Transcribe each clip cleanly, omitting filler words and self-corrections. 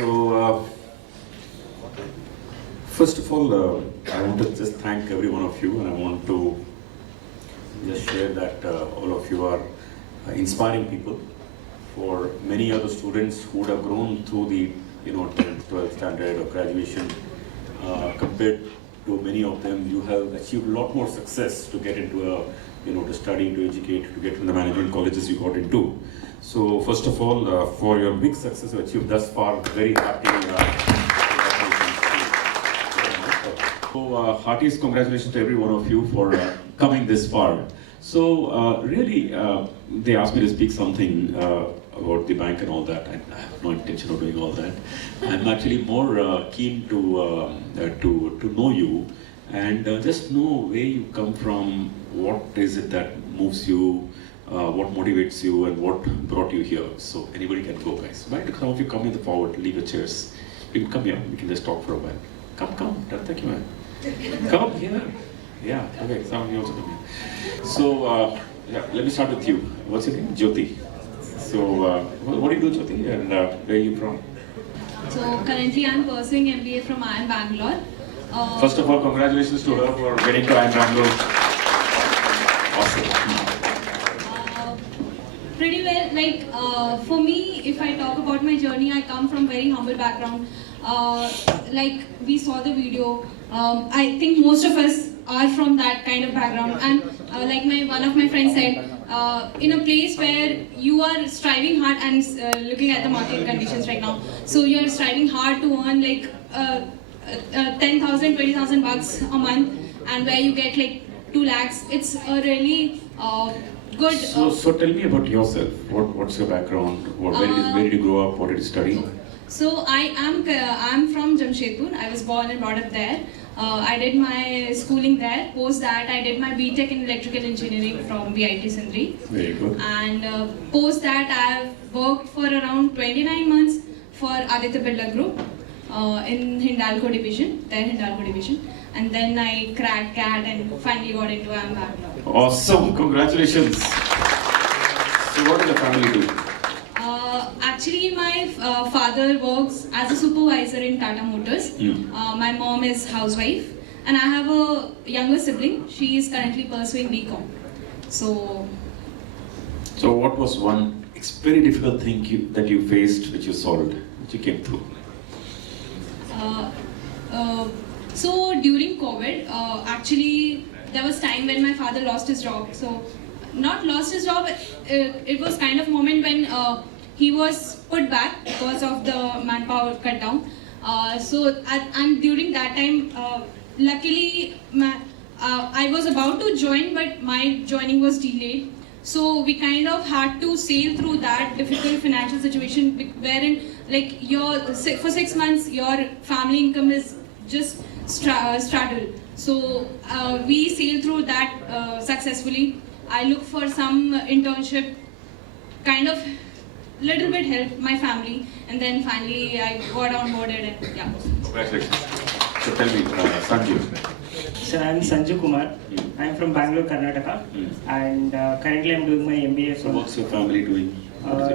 So, first of all, I want to just thank every one of you, and I want to just share that all of you are inspiring people. For many other students who would have grown through the 10th, 12th standard or graduation, compared to many of them, you have achieved a lot more success to get into a to study, to educate, to get into the management colleges you got into. So first of all, for your big success you achieved thus far, very happy. So heartiest congratulations to every one of you for coming this far. So really, they asked me to speak something about the bank and all that. I have no intention of doing all that. I'm actually more keen to know you and just know where you come from. What is it that moves you? What motivates you, and what brought you here? So anybody can go, guys. Why don't some of you come in the forward, leave your chairs. You can come here. We can just talk for a while. Come. Thank you, man. Come up here. Yeah. Okay. Some of you also come here. So yeah, let me start with you. What's your name? Jyoti. So what do you do, Jyoti? And where are you from? So currently I'm pursuing MBA from IIM Bangalore. First of all, congratulations to her for getting to IIM Bangalore. Awesome. Pretty well, like for me, if I talk about my journey, I come from very humble background. Like we saw the video, I think most of us are from that kind of background. And like one of my friends said, in a place where you are striving hard and looking at the market conditions right now, so you are striving hard to earn like 10,000, 20,000 bucks a month, and where you get like 2 lakhs. It's a really good. So tell me about yourself. What's your background? Where did you grow up? What did you study? So I'm from Jamshedpur. I was born and brought up there. I did my schooling there. Post that, I did my BTech in electrical engineering from VIT Sindri. Very good. And post that, I've worked for around 29 months for Aditya Birla Group in Hindalco division. And then I cracked CAT and finally got into IIM Bangalore. Awesome! Congratulations! So what does the family do? Actually, my father works as a supervisor in Tata Motors. My mom is housewife, and I have a younger sibling. She is currently pursuing BCom. So what was one very difficult thing that you faced, which you solved, which you came through? So during COVID, actually there was time when my father lost his job. So not lost his job, it was kind of moment when he was put back because of the manpower cut down. And during that time, luckily I was about to join, but my joining was delayed. So we kind of had to sail through that difficult financial situation wherein like for 6 months your family income is just straddled. So we sailed through that successfully. I looked for some internship, kind of little bit helped my family, and then finally I got onboarded and yeah. Congratulations. So tell me, Sanju. Sir, I am Sanju Kumar. I am from Bangalore, Karnataka, and currently I am doing my MBA. So what's your family doing?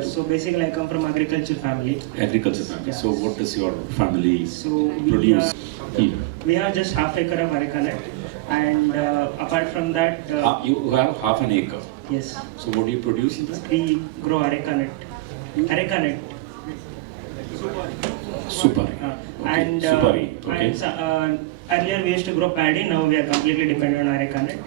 So basically I come from agriculture family. Agriculture family. Yeah. So what does your family So produce? We have just half acre of areca nut, and apart from that, You have half an acre. yes, So what do you produce in that? we grow areca nut. Supari. And Supari. Okay. and, earlier we used to grow paddy. Now we are completely dependent on areca nut.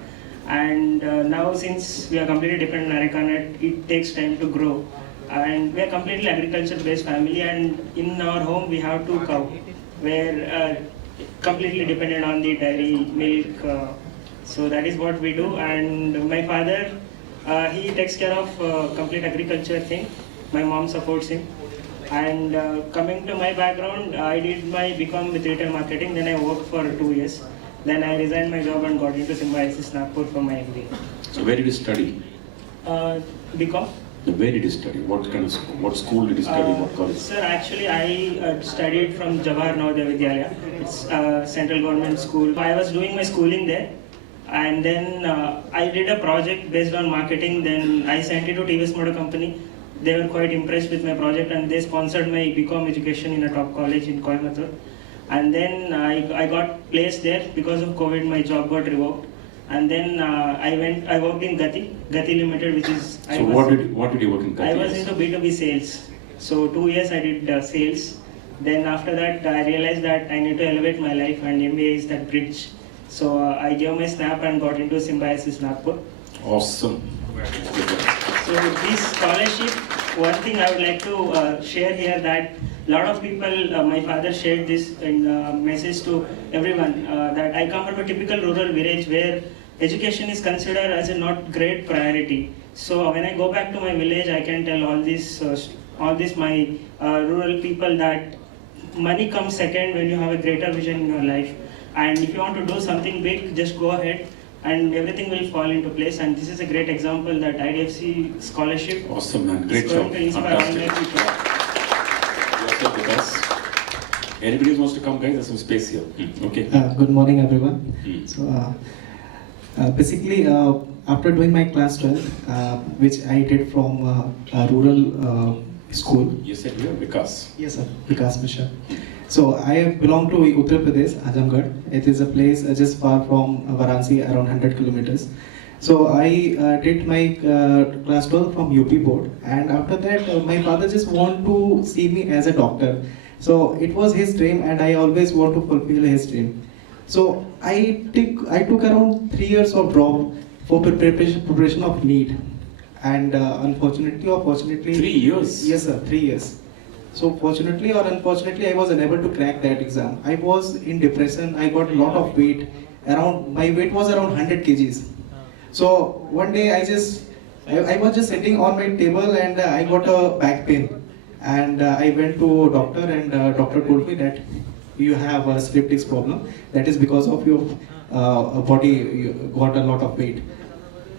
And now since we are completely dependent on areca nut, it takes time to grow. And we are completely agriculture-based family. And in our home we have 2 cows. We're completely dependent on the dairy milk. So that is what we do. And my father, he takes care of complete agriculture thing. My mom supports him. And coming to my background, I did my BCom with retail marketing. Then I worked for 2 years. Then I resigned my job and got into Symbiosis Nagpur for my MBA. So where did you study? BCom. Where did you study? What school did you study? What college? Sir, actually I studied from Jawahar Navodaya Vidyalaya. It's a central government school. I was doing my schooling there. And then I did a project based on marketing. Then I sent it to TVS Motor Company. they were quite impressed with my project and they sponsored my BCom education in a top college in Coimbatore. And then I got placed there. Because of COVID, my job got revoked. And then I worked in Gati Limited, which is... So what did you work in Gati? I was into B2B sales. So 2 years I did sales. Then after that, I realized that I need to elevate my life, and MBA is that bridge. So I gave my snap and got into Symbiosis Nagpur. Awesome. So this scholarship, one thing I would like to share here, that a lot of people, my father shared this in message to everyone, that I come from a typical rural village where education is considered as a not great priority. So when I go back to my village, I can tell all this my rural people that money comes second when you have a greater vision in your life. And if you want to do something big, just go ahead and everything will fall into place. And this is a great example that IDFC Scholarship awesome, man. Great is job. going to inspire all my people. Yourself with us. Anybody who wants to come, guys? There's some space here. Okay. Good morning, everyone. So, basically, after doing my class 12, which I did from a rural school. You said you are Vikas. Yes, sir. Vikas Mission. So I belong to Uttar Pradesh, Azamgarh. It is a place just far from Varanasi, around 100 kilometers. So I did my class 12 from UP board, and after that my father just want to see me as a doctor. So it was his dream, and I always want to fulfill his dream. So I took around 3 years of drop for preparation of NEET, and unfortunately or fortunately, 3 years. Yes, sir, 3 years. So fortunately or unfortunately, I was unable to crack that exam. I was in depression. I got a lot of weight. My weight was around 100 kgs. So one day I was just sitting on my table and I got a back pain. And I went to a doctor, and doctor told me that you have a slip disc problem. That is because of your body, you got a lot of weight.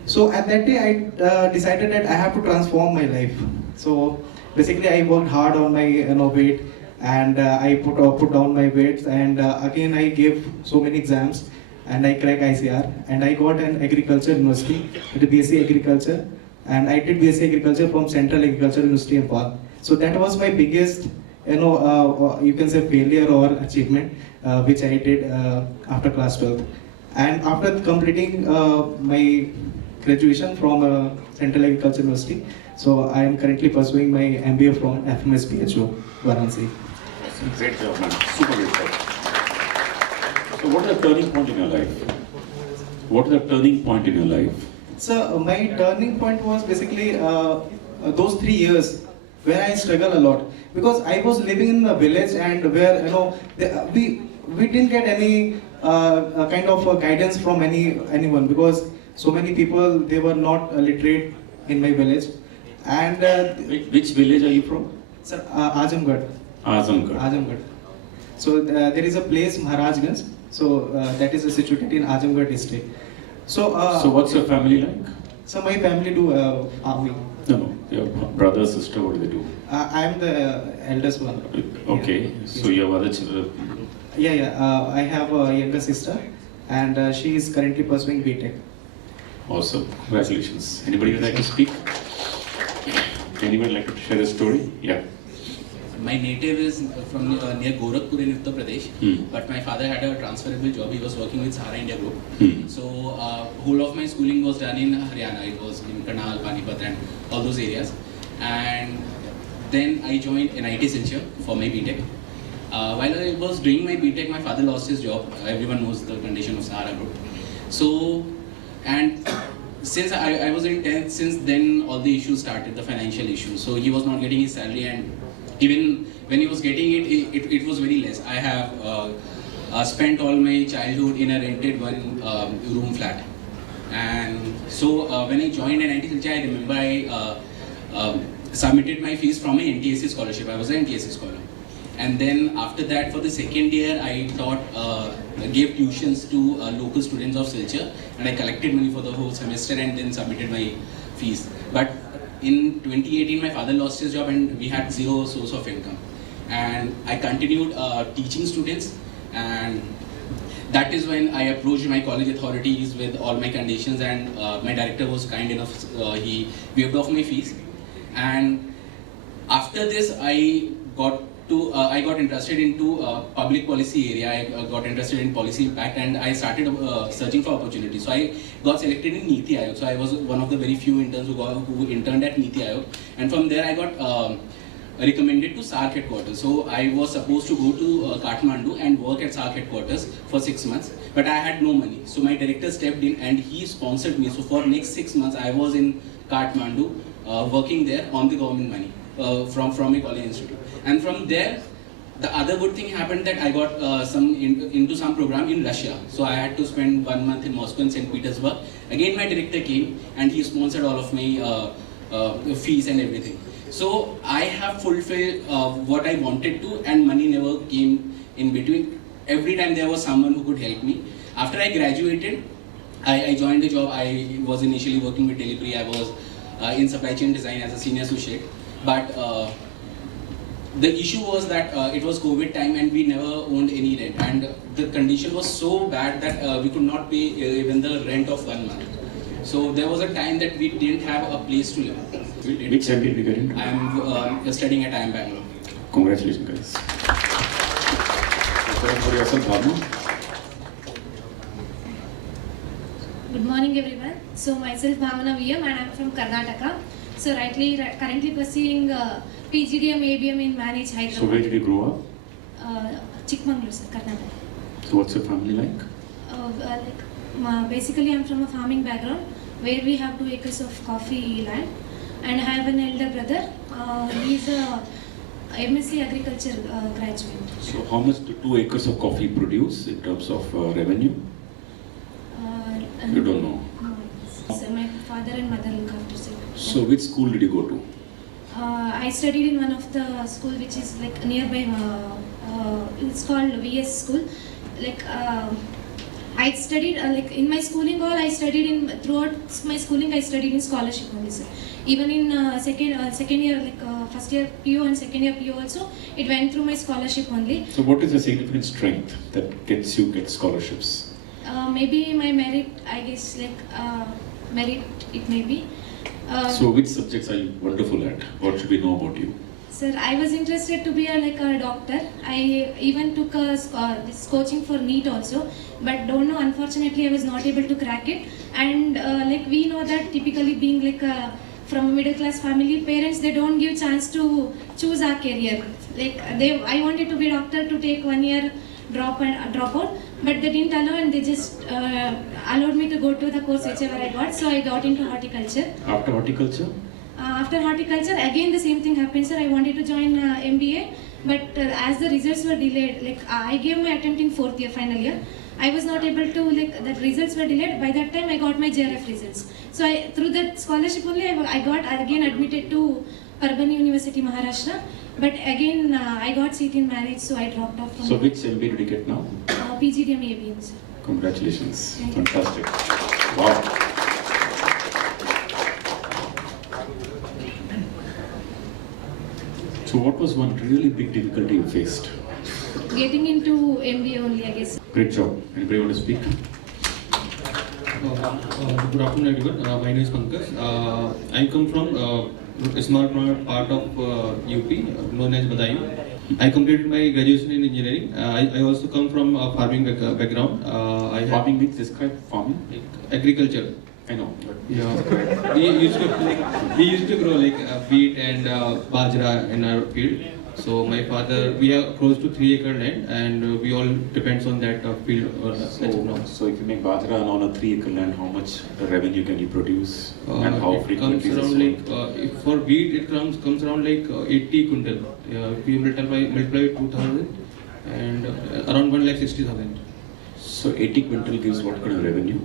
So at that day I decided that I have to transform my life. So basically, I worked hard on my weight, and I put down my weights, and again I gave so many exams, and I cracked ICR, and I got an agriculture university, the BSc Agriculture, and I did BSc Agriculture from Central Agriculture University in Nepal. So that was my biggest, you can say failure or achievement, which I did after class 12. And after completing my graduation from Central Agriculture University, so I am currently pursuing my MBA from FMS PHO, Varanasi. Awesome. Great job, man. Super great job. So what is the turning point in your life? What is the turning point in your life? So my turning point was basically those 3 years where I struggled a lot, because I was living in a village, and where we didn't get any kind of guidance from anyone, because so many people, they were not literate in my village. And which village are you from? Sir, Azamgarh. Azamgarh. So there is a place, Maharajganj. So that is situated in Azamgarh district. So what's your family like? So my family do farming. No. Your brother, sister, what do they do? I am the eldest one. Okay. Yeah. So you have other children? Yeah. I have a younger sister, and she is currently pursuing BTech. Awesome. Congratulations. Anybody would like to speak? Anyone like to share a story? Yeah. My native is from near Gorakhpur in Uttar Pradesh, but my father had a transferable job. He was working with Sahara India Group. So whole of my schooling was done in Haryana. It was in Karnal, Panipat and all those areas. And then I joined NIT Silchar for my BTech. While I was doing my BTech, my father lost his job. Everyone knows the condition of Sahara Group. So, and since I was in 10th, since then all the issues started, the financial issues. So he was not getting his salary, and even when he was getting it was very less. I have spent all my childhood in a rented one room flat. And so when I joined NIT Silchar, I remember I submitted my fees from my NTSC scholarship. I was an NTSC scholar. And then after that, for the second year, I gave tuitions to local students of Silchar, and I collected money for the whole semester and then submitted my fees. But in 2018, my father lost his job and we had zero source of income. And I continued teaching students, and that is when I approached my college authorities with all my conditions, and my director was kind enough, he waived off my fees. And after this, I got interested into public policy area. I got interested in policy impact, and I started searching for opportunities. So I got selected in Niti Aayog. So I was one of the very few interns who interned at Niti Aayog, and from there I got recommended to SARC headquarters. So I was supposed to go to Kathmandu and work at SARC headquarters for 6 months, but I had no money. So my director stepped in and he sponsored me. So for next 6 months, I was in Kathmandu working there on the government money from a college institute. And from there, the other good thing happened that I got into some program in Russia. So I had to spend 1 month in Moscow and St. Petersburg. Again, my director came and he sponsored all of my fees and everything. So I have fulfilled what I wanted to, and money never came in between. Every time there was someone who could help me. After I graduated, I joined the job. I was initially working with delivery. I was in supply chain design as a senior associate. But the issue was that it was COVID time and we never owned any rent. And the condition was so bad that we could not pay even the rent of 1 month. So there was a time that we didn't have a place to live. Which MBA did you get into? I am studying at IIM Bangalore. Congratulations, guys. For yourself, Bhavna. Good morning, everyone. So myself Bhavana VM and I'm from Karnataka. So currently pursuing PGDM ABM in Manage Hyderabad. So where did you grow up? Chikmagalur, sir, Karnataka. So what's your family like? Basically, I'm from a farming background where we have 2 acres of coffee land, and I have an elder brother. He's a MSc Agriculture graduate. So how much do 2 acres of coffee produce in terms of revenue? You don't know. No. So my father and mother look after it. So which school did you go to? I studied in one of the school which is like nearby. It's called VS school. I studied in my schooling all. I studied in throughout my schooling. I studied in scholarship only, sir. Even in second year, first year PO and second year PO also, it went through my scholarship only. So what is the significant strength that gets you get scholarships? Maybe my merit, I guess, merit it may be. So which subjects are you wonderful at? What should we know about you? Sir, I was interested to be a doctor. I even took this coaching for NEET also, but don't know, unfortunately I was not able to crack it. And we know that typically being from a middle class family, parents, they don't give chance to choose our career. I wanted to be a doctor to take 1 year drop out, but they didn't allow, and they just allowed me to go to the course whichever I got. So I got into horticulture. After horticulture? After horticulture, again the same thing happened, sir. I wanted to join MBA, but as the results were delayed, I gave my attempt in 4th year, final year. I was not able to, the results were delayed. By that time, I got my JRF results. So through that scholarship only, I got again admitted to Parbhani University, Maharashtra. But again, I got seat in marriage, so I dropped off from. So which MBA did you get now? PGDM ABM, sir. Congratulations. Fantastic. Wow. So what was one really big difficulty you faced? Getting into MBA only, I guess. Great job. Anybody want to speak? Good afternoon, everyone. My name is Pankaj. I come from a small part of UP known as Badaयूं. I completed my graduation in engineering. I also come from a farming background. Farming means describe farming? Agriculture. I know. Yeah. we used to grow wheat and bajra in our field. So my father, we are close to 3 acre land, and we all depends on that field. So if you make bajra on a 3 acre land, how much revenue can you produce? And how frequently? Comes around for wheat, it comes around 80 quintal. If you multiply with 2,000, and around 1,60,000. So 80 quintal gives what kind of revenue?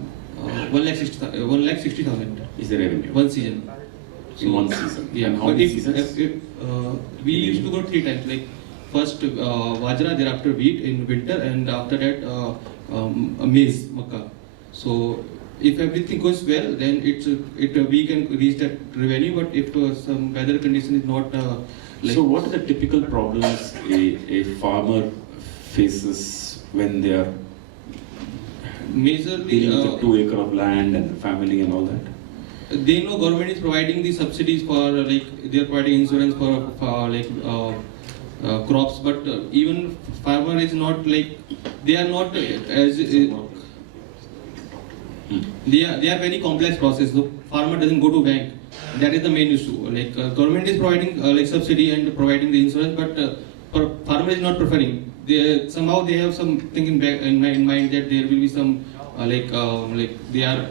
1,60,000 is the revenue? One season. In one season? Yeah. And how many seasons? We used to go 3 times. First bajra, thereafter wheat in winter, and after that maize, makkah. So if everything goes well, then we can reach that revenue. But if some weather condition is not so what are the typical problems a farmer faces when they are majorly dealing with 2 acre of land and family and all that? they know government is providing the subsidies for like they are providing insurance for crops, but even farmer is not like they are not as they are very complex process. The farmer doesn't go to bank. That is the main issue. Like government is providing like subsidy and providing the insurance, but farmer is not preferring. Somehow they have something in mind that there will be some like they are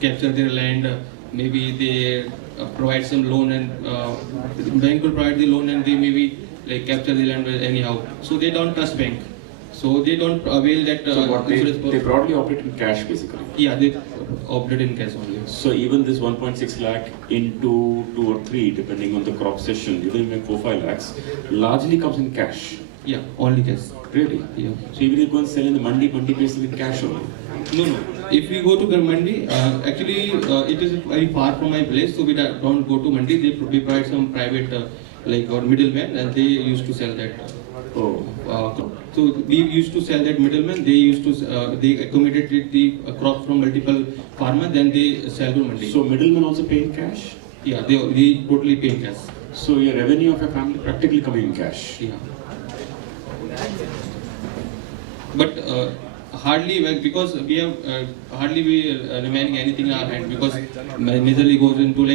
capture their land. Maybe they provide some loan and the bank will provide the loan and they maybe like capture the land anyhow. So they don't trust bank. So they don't avail that. So what they broadly operate in cash basically. Yeah, they operate in cash only. So even this 1.6 lakh into 2 or 3, depending on the crop session, even if 4-5 lakhs, largely comes in cash. Yeah, only cash. Really? Yeah. So even if you go and sell in the mandi pays in cash only. No. If we go to mandi, actually it is very far from my place, so we don't go to mandi. They provide some private like or middlemen, and they used to sell that. So we used to sell that middleman. They used to they accommodated the crop from multiple farmers, then they sell to mandi. So middlemen also pay in cash? Yeah, they totally pay in cash. So your revenue of your family practically coming in cash. Yeah. But hardly because we have hardly we remaining anything in our hand because majorly goes into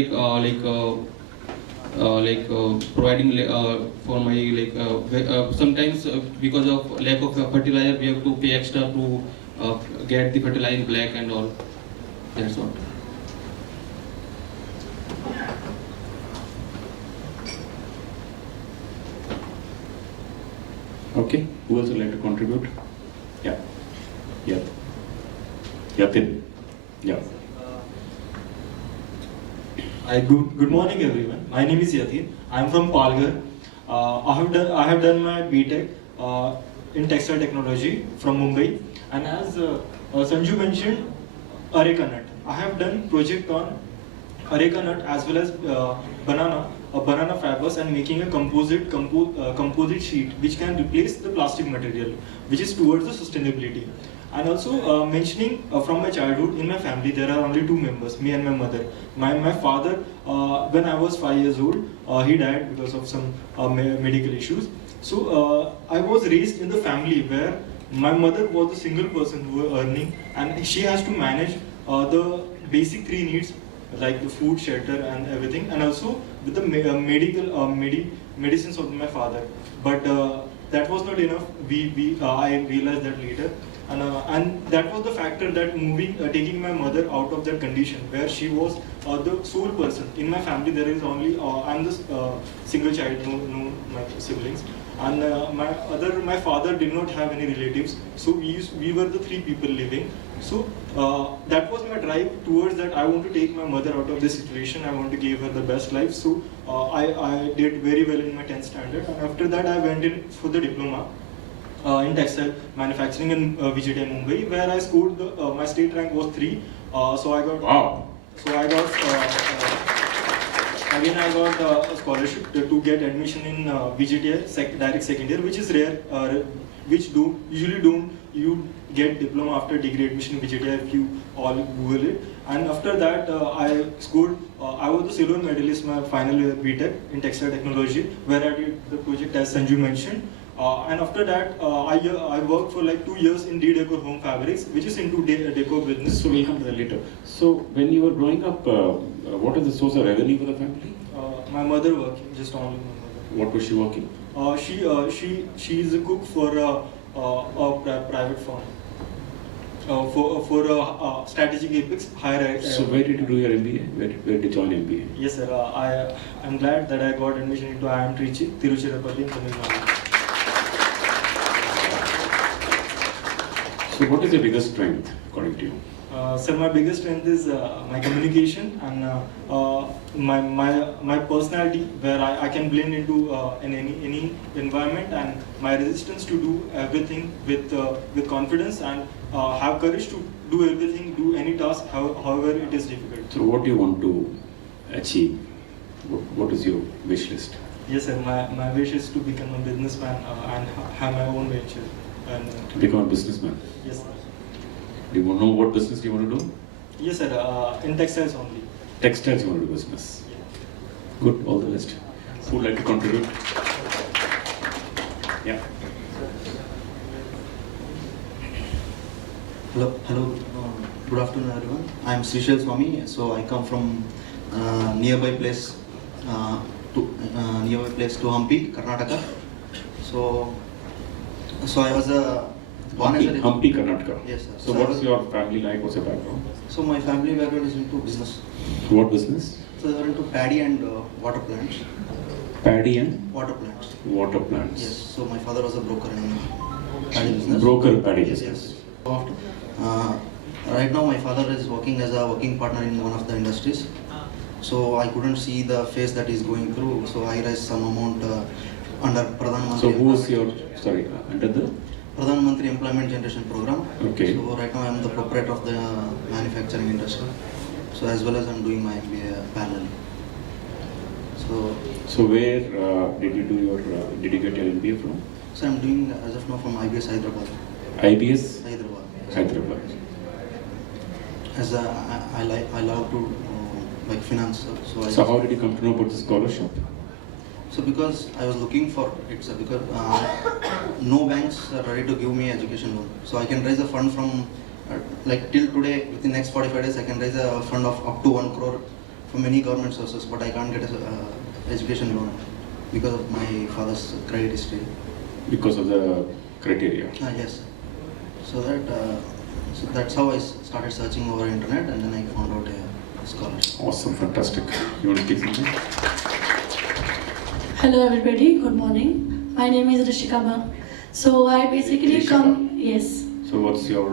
providing for my sometimes because of lack of fertilizer we have to pay extra to get the fertilizer in black and all. That's all. Okay. Who else would like to contribute? Yeah. Yatin. Yeah. Good morning, everyone. My name is Yatin. I am from Palghar. I have done my BTech in textile technology from Mumbai. And as Sanju mentioned, areca nut. I have done project on areca nut as well as banana fibers and making a composite sheet which can replace the plastic material, which is towards the sustainability. And also mentioning from my childhood, in my family there are only 2 members, me and my mother. My father, when I was 5 years old, he died because of some medical issues. So I was raised in the family where my mother was the single person who was earning, and she has to manage the basic 3 needs like the food, shelter and everything, and also with the medicines of my father. But that was not enough. I realized that later. And that was the factor that taking my mother out of that condition where she was the sole person. In my family there is only, I'm the single child, no my siblings. And my father did not have any relatives, so we were the 3 people living. So that was my drive towards that. I want to take my mother out of this situation. I want to give her the best life. So I did very well in my 10th standard, and after that I went in for the diploma in textile manufacturing in VJT Mumbai, where I scored my state rank was 3. So I got. Wow. So I got. Again, I got a scholarship to get admission in VGTI direct second year, which is rare. Which usually don't you get diploma after degree admission in VGTI if you all Google it. And after that, I scored. I was the silver medalist my final year BTech in textile technology, where I did the project as Sanju mentioned. And after that, I worked for like 2 years in D-Decor Home Fabrics, which is into decor business. So we'll come to that later. So when you were growing up, what is the source of revenue for the family? My mother working, just only my mother. What was she working? She is a cook for a private firm. For strategic apex higher. So where did you do your MBA? Where did you join MBA? Yes, sir. I'm glad that I got admission into IIM Tiruchirappalli in Tamil Nadu. So what is your biggest strength, according to you? Sir, my biggest strength is my communication and my personality, where I can blend into in any environment, and my resistance to do everything with confidence and have courage to do everything, do any task, however it is difficult. So what do you want to achieve? What is your wish list? Yes, sir. My wish is to become a businessman and have my own venture. To become a businessman? Yes, sir. Do you want to know what business you want to do? Yes, sir. In textiles only. Textiles you want to do business. Good, all the best. Who would like to contribute? Yeah. Hello. Good afternoon, everyone. I am Srishal Swami. So I come from nearby place to Hampi, Karnataka. So I was born as a Hampi, Karnataka. Yes, sir. So what's your family like? What's your background? So my family background is into business. What business? So they are into paddy and water plants. Paddy and Water plants. water plants. Yes. So my father was a broker in paddy business. Broker paddy Yes, business. yes. So right now my father is working as a working partner in one of the industries. So I couldn't see the phase that he's going through. So I raised some amount under Pradhan Mantri. So who is your, under the? Pradhan Mantri Employment Generation Program. Okay. So right now I am the proprietor of the manufacturing industry. So as well as I'm doing my MBA parallel. So where did you do your, did you get your MBA from? So I'm doing as of now from IBS Hyderabad. IBS? Hyderabad. Hyderabad. As I love to like finance. So how did you come to know about the scholarship? So because I was looking for it, sir, because no banks are ready to give me education loan. So I can raise a fund from like till today, within next 45 days, I can raise a fund of up to 1 crore from many government sources, but I can't get a education loan because of my father's credit history. Because of the criteria? Yes. So that's how I started searching over internet, and then I found out a scholarship. Awesome, fantastic. You want to speak something? Hello everybody, good morning. My name is Rishika Bang. So I basically yes. So what's your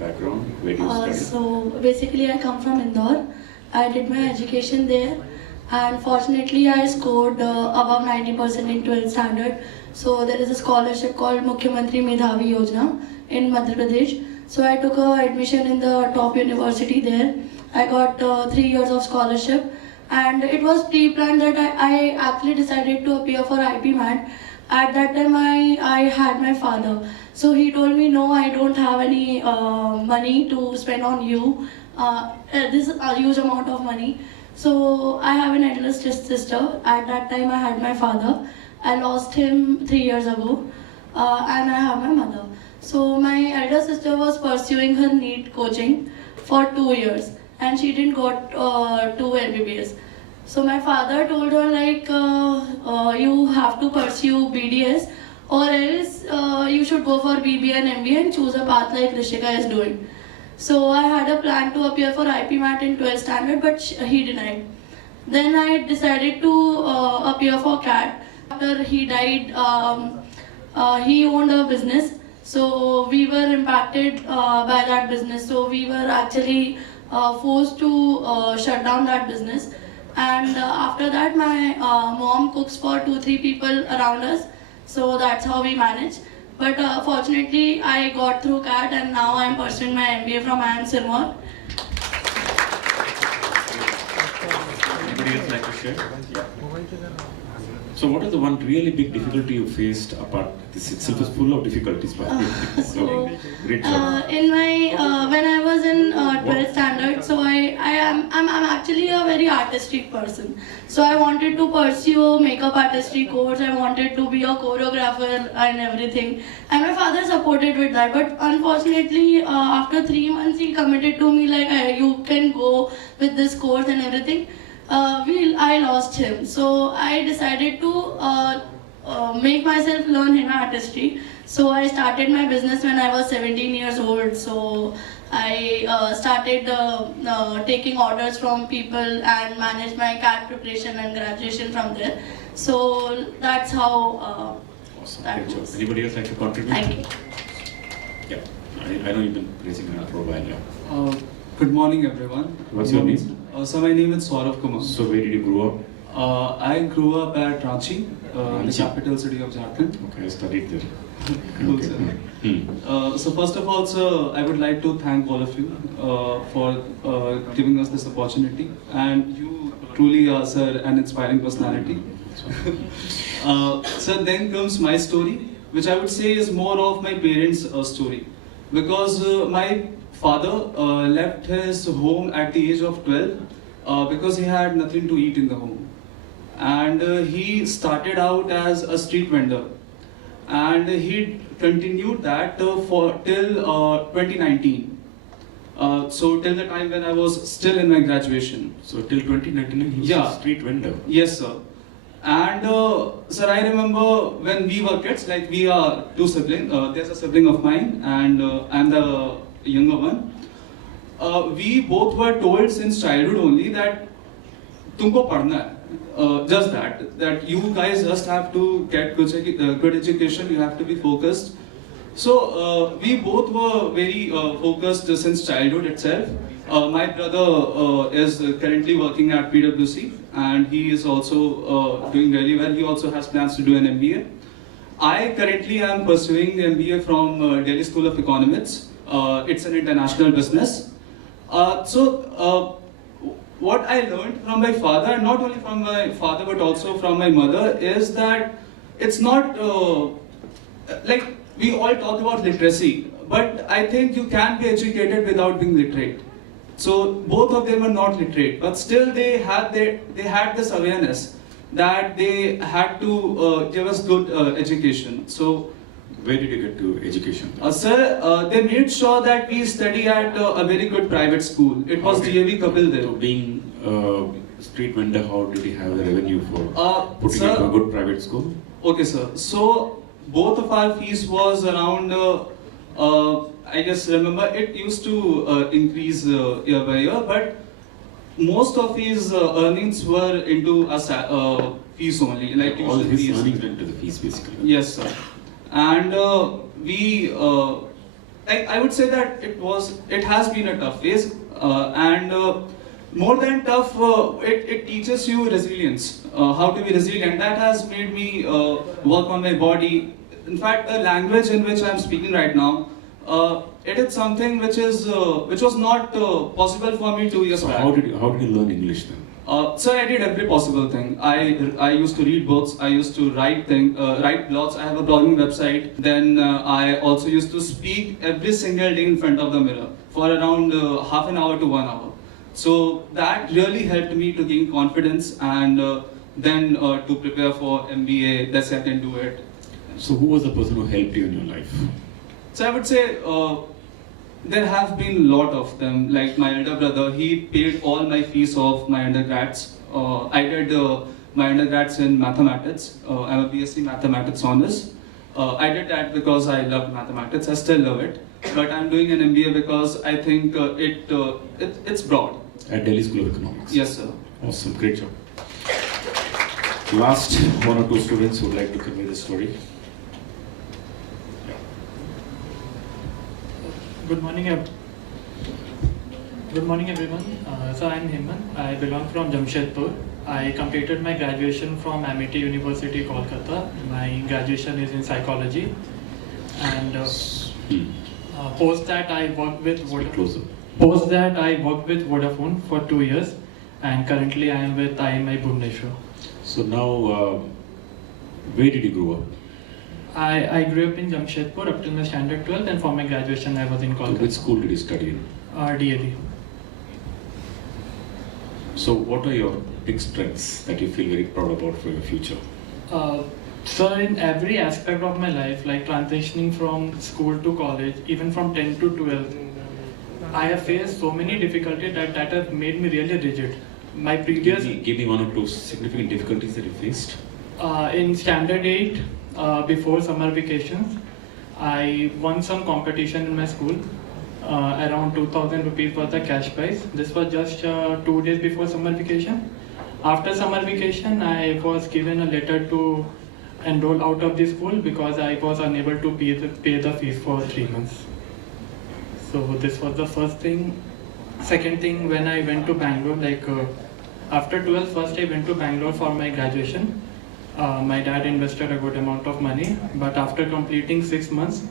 background? Where do you study? So basically I come from Indore. I did my education there, and fortunately I scored above 90% in 12th standard. So there is a scholarship called Mukhyamantri Medhavi Yojana in Madhya Pradesh. So I took admission in the top university there. I got 3 years of scholarship, and it was pre-planned that I actually decided to appear for IP MAT. At that time I had my father. So he told me, no, I don't have any money to spend on you. This is a huge amount of money. So I have an eldest sister. At that time I had my father. I lost him 3 years ago, and I have my mother. So my elder sister was pursuing her NEET coaching for 2 years, and she didn't got to MBBS. So my father told her like, you have to pursue BDS, or else you should go for BBA and MBA and choose a path like Rishika is doing. So I had a plan to appear for IP MAT in 12th standard, but he denied. Then I decided to appear for CAT. After he died, he owned a business. So we were impacted by that business. So we were actually forced to shut down that business. And after that, my mom cooks for 2-3 people around us. So that's how we manage. But fortunately, I got through CAT, and now I am pursuing my MBA from IIM Sirmaur. Anybody else like to share? Yeah. So what is the one really big difficulty you faced apart? This itself is full of difficulties, but so great job. In my when I was in 12th standard, so I'm actually a very artistic person. So I wanted to pursue a makeup artistry course. I wanted to be a choreographer and everything. And my father supported with that. But unfortunately, after 3 months, he committed to me like, you can go with this course and everything. I lost him. So I decided to make myself learn henna artistry. So I started my business when I was 17 years old. So I started taking orders from people and managed my CAT preparation and graduation from there. So that's how Awesome. that Great job. was. Anybody else like to contribute? Thank you. Yeah. I know you've been raising your hand for a while now. Good morning, everyone. What's your name? So my name is Saurav Kumar. So where did you grow up? I grew up at Ranchi, the capital city of Jharkhand. Okay, I studied there. Cool, Okay. sir. So first of all, sir, I would like to thank all of you for giving us this opportunity, and you truly are, sir, an inspiring personality. Sir, then comes my story, which I would say is more of my parents' story, because my father left his home at the age of 12 because he had nothing to eat in the home. And he started out as a street vendor. And he continued that for till 2019. So till the time when I was still in my graduation. So till 2019 he was a street vendor? Yes, sir. And sir, I remember when we were kids, like we are two siblings, there's a sibling of mine and I'm the younger one. We both were told since childhood only that tumko padhna hai. Just that you guys just have to get good education, you have to be focused. So we both were very focused since childhood itself. My brother is currently working at PwC and he is also doing very well. He also has plans to do an MBA. I currently am pursuing the MBA from Delhi School of Economics. It's an international business. What I learned from my father, and not only from my father but also from my mother, is that it's not like we all talk about literacy, but I think you can be educated without being literate. So both of them are not literate, but still they had this awareness that they had to give us good education. So where did you get to education? Sir, they made sure that we study at a very good private school. It was DAV Kapil there. So being street vendor, how did he have the revenue for putting sir, into a good private school? Okay, sir. So both of our fees was around, I just remember it used to increase year by year, but most of his earnings were into a fees only. Like all his fees. earnings went to the fees basically. Yes, sir. And I would say that it has been a tough phase, and more than tough, it teaches you resilience, how to be resilient. That has made me work on my body. In fact, the language in which I am speaking right now, it is something which was not possible for me 2 years back. How did you learn English then? Sir, I did every possible thing. I used to read books. I used to write blogs. I have a blogging website. Then I also used to speak every single day in front of the mirror for around half an hour to 1 hour. So that really helped me to gain confidence and then to prepare for MBA. That's I can do it. So who was the person who helped you in your life? So I would say there have been a lot of them. Like my elder brother, he paid all my fees of my undergrads. I did my undergrads in mathematics. I'm a BSc Mathematics honors. I did that because I loved mathematics. I still love it. But I'm doing an MBA because I think it's broad. At Delhi School of Economics? Yes, sir. Awesome, great job. Last one or two students who would like to convey the story. Good morning, everyone. So I'm Hemant. I belong from Jamshedpur. I completed my graduation from MIT University, Kolkata. My graduation is in psychology, and post that I worked with Vodafone for 2 years, and currently I am with IMI Bhubaneswar. So now, where did you grow up? I grew up in Jamshedpur up till my standard 12th, and for my graduation I was in Kolkata. So which school did you study in? DAV. So what are your big strengths that you feel very proud about for your future? So in every aspect of my life, like transitioning from school to college, even from 10 to 12, I have faced so many difficulties that have made me really rigid. My previous... Give me one or two significant difficulties that you faced. In standard 8, before summer vacations, I won some competition in my school. Around 2,000 rupees was the cash prize. This was just 2 days before summer vacation. After summer vacation, I was given a letter to enroll out of the school because I was unable to pay the fees for 3 months. So this was the first thing. Second thing, when I went to Bangalore, after 12th, first I went to Bangalore for my graduation. My dad invested a good amount of money, but after completing 6 months,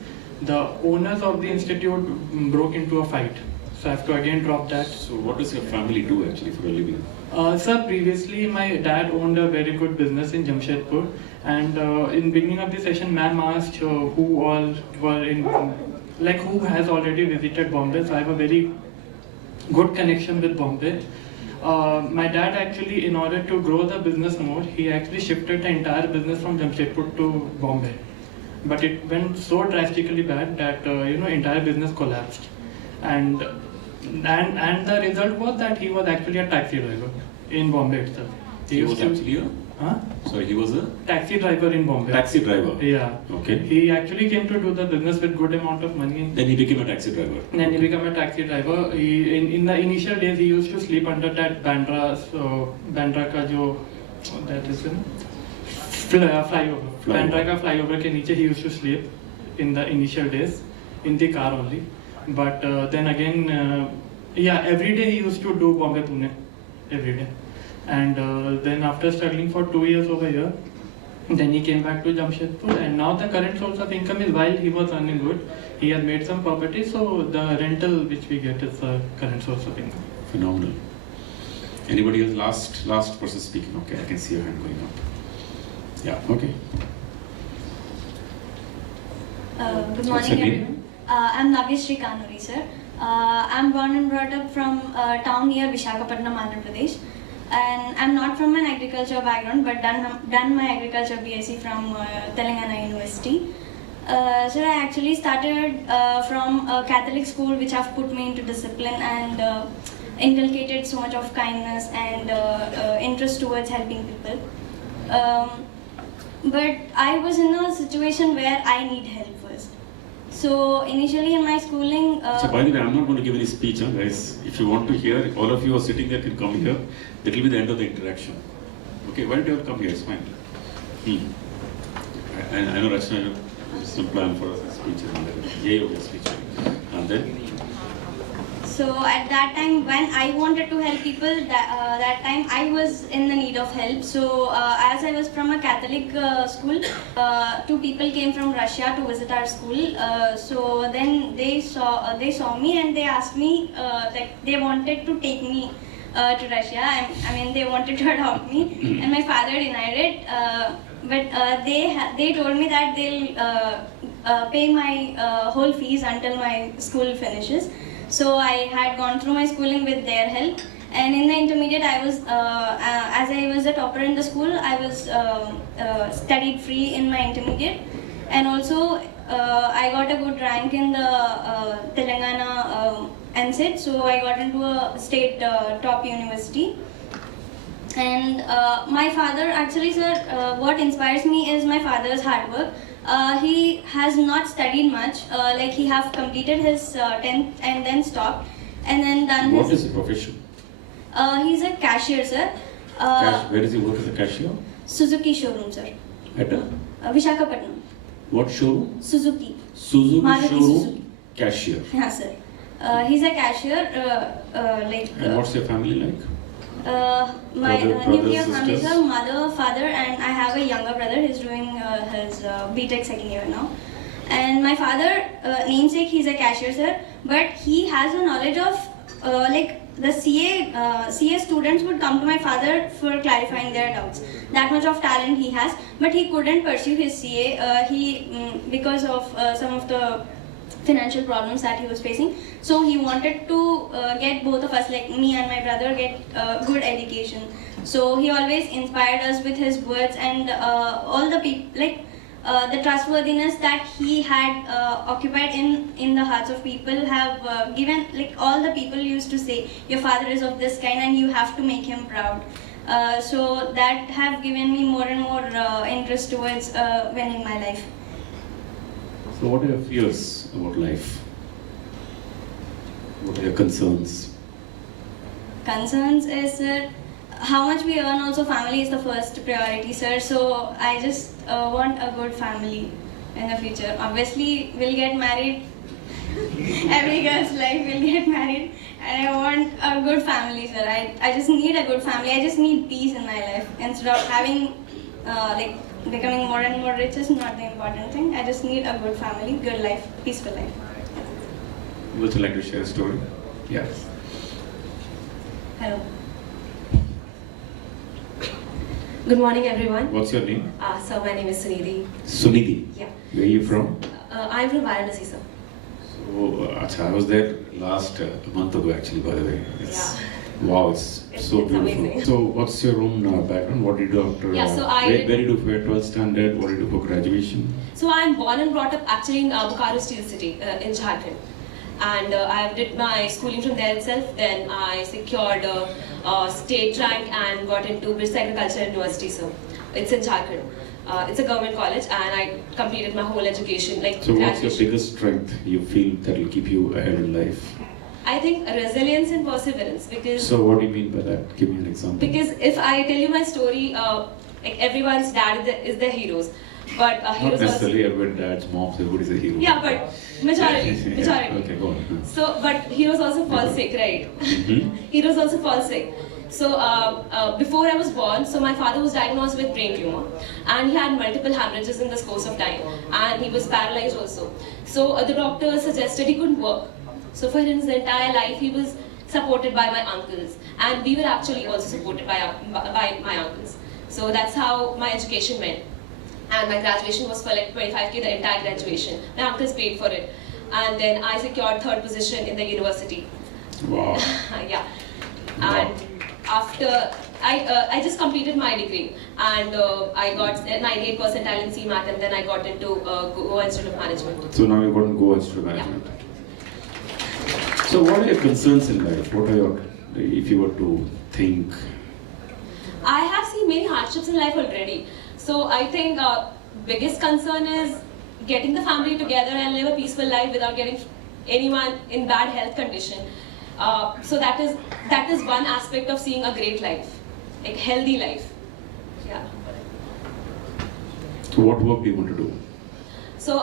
the owners of the institute broke into a fight. So I have to again drop that. So what does your family do actually for a living? Sir, previously my dad owned a very good business in Jamshedpur, and in beginning of the session, ma'am asked who all were like who has already visited Bombay, so I have a very good connection with Bombay. My dad actually, in order to grow the business more, he actually shifted the entire business from Jamshedpur to Bombay. But it went so drastically bad that entire business collapsed, and the result was that he was actually a taxi driver in Bombay itself. He was actually a? Huh? Sorry, he was a? Taxi driver in Bombay. Taxi driver? Yeah. Okay. He actually came to do the business with good amount of money. Then he became a taxi driver? Then he became a taxi driver. In the initial days, he used to sleep under that Bandra ka jo, that is flyover. Bandra ka flyover ke niche he used to sleep in the initial days, in the car only. But then again, every day he used to do Bombay Pune, every day. And then after struggling for 2 years over here, then he came back to Jamshedpur, and now the current source of income is, while he was earning good, he has made some property, so the rental which we get is the current source of income. Phenomenal. Anybody else? Last person speaking. Okay, I can see your hand going up. Yeah, okay. Good What's your morning, name? everyone. I'm Navyashree Kanuri, sir. I'm born and brought up from a town near Visakhapatnam, Andhra Pradesh. And I'm not from an agriculture background, but done my agriculture BSc from Telangana University. So I actually started from a Catholic school, which have put me into discipline and inculcated so much of kindness and interest towards helping people. But I was in a situation where I need help first. So initially in my schooling... So by the way, I'm not going to give any speech, guys. If you want to hear, all of you are sitting there can come here. That will be the end of the interaction. Okay, why don't you all come here? It's fine. I know Rachna is some plan for a speech. Yeah, speech. And then? So at that time, when I wanted to help people, that time I was in the need of help. So as I was from a Catholic school, 2 people came from Russia to visit our school. So then they saw me and they asked me, like they wanted to take me to Russia. I mean, they wanted to adopt me, and my father denied it. But they told me that they'll pay my whole fees until my school finishes. So I had gone through my schooling with their help, and in the intermediate I was, as I was a topper in the school, I was studied free in my intermediate, and also I got a good rank in the Telangana NCET, so I got into a state top university. And my father, actually sir, what inspires me is my father's hard work. He has not studied much, like he have completed his 10th and then stopped, and then done What is his profession? He's a cashier, sir. Where does he work as a cashier? Suzuki showroom, sir. At a? Visakhapatnam. What showroom? Suzuki. Suzuki Maruti showroom Suzuki. cashier. Yeah, sir. He's a cashier, like... And what's your family like? My nuclear family, sisters? sir, mother, father, and I have a younger brother. He's doing his BTech second year now. And my father, namesake, he's a cashier, sir, but he has a knowledge of like the CA students would come to my father for clarifying their doubts. That much of talent he has, but he couldn't pursue his CA. Because of some of the financial problems that he was facing. So he wanted to get both of us, like me and my brother, get good education. So he always inspired us with his words and all the people, like the trustworthiness that he had occupied in the hearts of people have given, like all the people used to say, your father is of this kind and you have to make him proud. So that have given me more and more interest towards winning my life. So what are your fears about life? What are your concerns? Concerns is, sir, how much we earn. Also, family is the first priority, sir. So I just want a good family in the future. Obviously, we'll get married. Every girl's life will get married, and I want a good family, sir. I just need a good family. I just need peace in my life. Instead of having like becoming more and more rich is not the important thing. I just need a good family, good life, peaceful life. Would you like to share a story? Yes. Hello. Good morning, everyone. What's your name? So my name is Sunidhi. Sunidhi. Yeah. Where are you from? I'm from Varanasi, sir. So, I was there last month ago actually, by the way. Wow, it's so beautiful. Amazing. So, what's your own background? What did you do after? Where did you do for your 12th standard? What did you do for graduation? So I'm born and brought up actually in Bokaro Steel City in Jharkhand. And I did my schooling from there itself. Then I secured a state rank and got into British Agriculture University. So it's in Jharkhand. It's a government college, and I completed my whole education. So what's your biggest strength you feel that will keep you ahead in life? I think resilience and perseverance, because. So what do you mean by that? Give me an example. Because if I tell you my story, like everyone's dad is their heroes, but heroes not necessarily everyone dad's moms, everybody's a hero. Yeah, but majority. Okay, go on. So, but heroes also fall sick, right? Heroes also fall sick. So before I was born, so my father was diagnosed with brain tumor, and he had multiple hemorrhages in this course of time, and he was paralyzed also. So the doctor suggested he couldn't work. So for his entire life, he was supported by my uncles, and we were actually also supported by my uncles. So that's how my education went. And my graduation was for like 25K, the entire graduation. My uncles paid for it. And then I secured 3rd position in the university. Wow. Yeah. And after, I just completed my degree. And I got 98 percentile in CMAT, and then I got into Goa Institute of Management. So now you've got to Goa Institute of Management. Yeah. So what are your concerns in life? What are your, if you were to think? I have seen many hardships in life already. So I think biggest concern is getting the family together and live a peaceful life without getting anyone in bad health condition. So that is one aspect of seeing a great life, like healthy life. Yeah. So what work do you want to do? So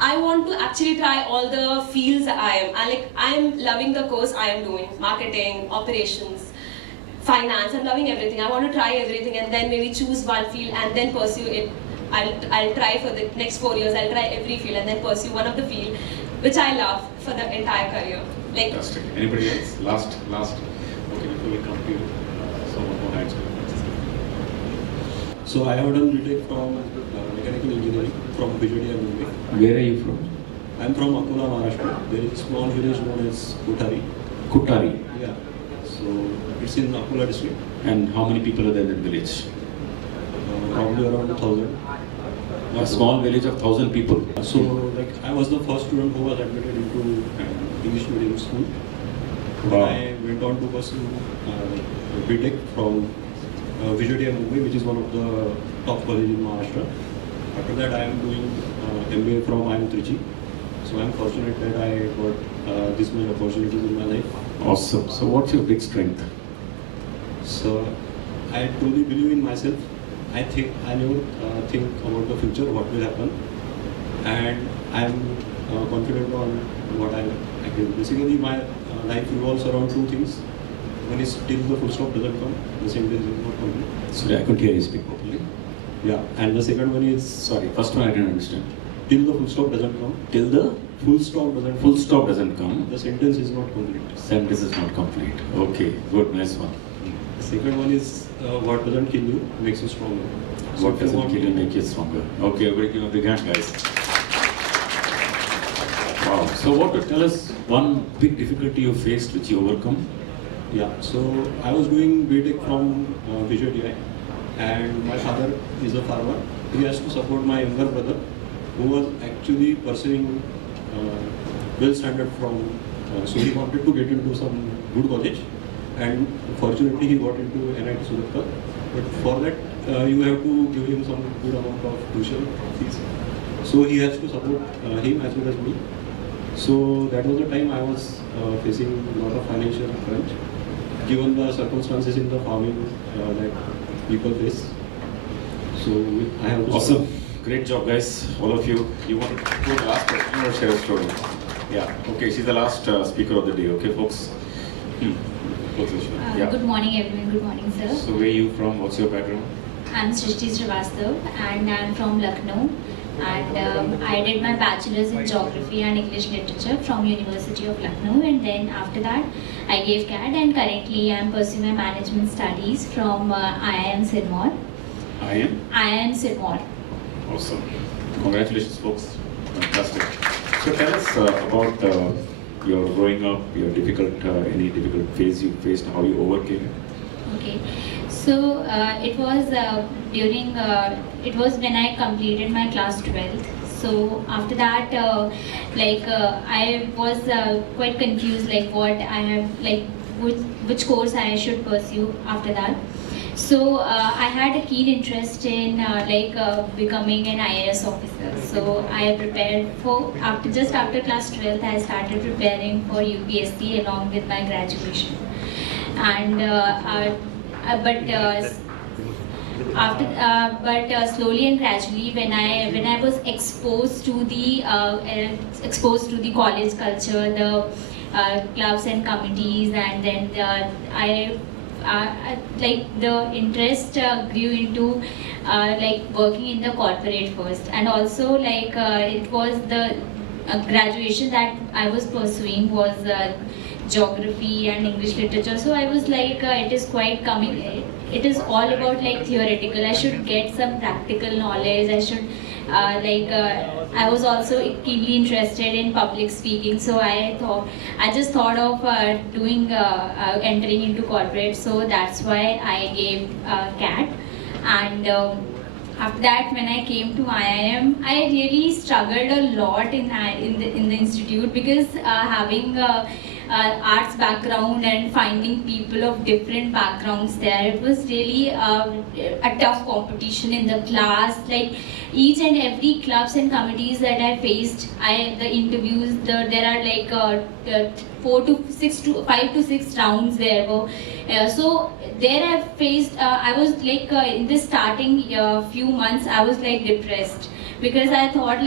I want to actually try all the fields I am loving the course I am doing: marketing, operations, finance. I'm loving everything. I want to try everything and then maybe choose one field and then pursue it. I'll try for the next 4 years. I'll try every field and then pursue one of the field which I love for the entire career. Like. Fantastic. Anybody else? Last. Okay, before we come to you, someone more hands. So I have done BTech from mechanical engineering from BJD Mumbai. Where are you from? I'm from Akola, Maharashtra. There is a small village known as Kutari. Kutari? Yeah. So it's in Akola district. And how many people are there in the village? Probably around 1,000. A small village of 1,000 people. So like I was the first student who was admitted into English medium school. Wow. I went on to pursue BTech from BJD Mumbai, which is one of the top colleges in Maharashtra. After that, I am doing MBA from IIM Trichy. So I'm fortunate that I got this much opportunities in my life. Awesome. So what's your big strength? So I truly believe in myself. I never think about the future, what will happen, and I'm confident on what I do. Basically, my life revolves around two things. One is till the full stop doesn't come, the sentence is not complete. Sorry, I couldn't hear you speak properly. Yeah, and the second one is, sorry, first one I didn't understand. Till the full stop doesn't come. Till the full stop doesn't come. The sentence is not complete. Sentence is not complete. Okay, good, nice one. The second one is what doesn't kill you makes you stronger. So what doesn't kill you makes you stronger. Okay, everybody give a big hand, guys. Wow. So what to tell us one big difficulty you faced which you overcome? Yeah, so I was doing BTech from BJDI, and my father is a farmer. He has to support my younger brother, who was actually pursuing well standard from, so he wanted to get into some good college, and fortunately he got into NIT Surat. But for that, you have to give him some good amount of tuition fees. So he has to support him as well as me. So that was the time I was facing a lot of financial crunch, given the circumstances in the farming that people face. So I have to awesome. Great job, guys. All of you. You want to go the last question or share a story? Yeah. Okay, she's the last speaker of the day. Okay, folks. Yeah. Good morning, everyone. Good morning, sir. So where are you from? What's your background? I'm Srishti Srivastav, and I'm from Lucknow. And I did my bachelor's in geography and English literature from University of Lucknow, and then after that I gave CAT, and currently I'm pursuing my management studies from IIM Sirmaur. IIM? IIM Sirmaur. Awesome. Congratulations, folks. Fantastic. So tell us about your growing up, your any difficult phase you faced, how you overcame it. Okay, so it was it was when I completed my class 12th. So after that, I was quite confused, like what I have, like which course I should pursue after that. So I had a keen interest in becoming an IAS officer. So I prepared for just after class 12th. I started preparing for UPSC along with my graduation. And slowly and gradually, when I was exposed to the college culture, the clubs and committees, and then the interest grew into working in the corporate first, and also it was the graduation that I was pursuing was geography and English literature. So I was it is quite coming. It is all about theoretical. I should get some practical knowledge. I should I was also keenly interested in public speaking. So I just thought of entering into corporate. So that's why I gave CAT. And after that, when I came to IIM, I really struggled a lot in the institute, because having arts background and finding people of different backgrounds there, it was really a tough competition in the class. Like each and every clubs and committees that I faced, the interviews, there are 5 to 6 rounds there were. So there I faced, I was in the starting few months, I was depressed, because I thought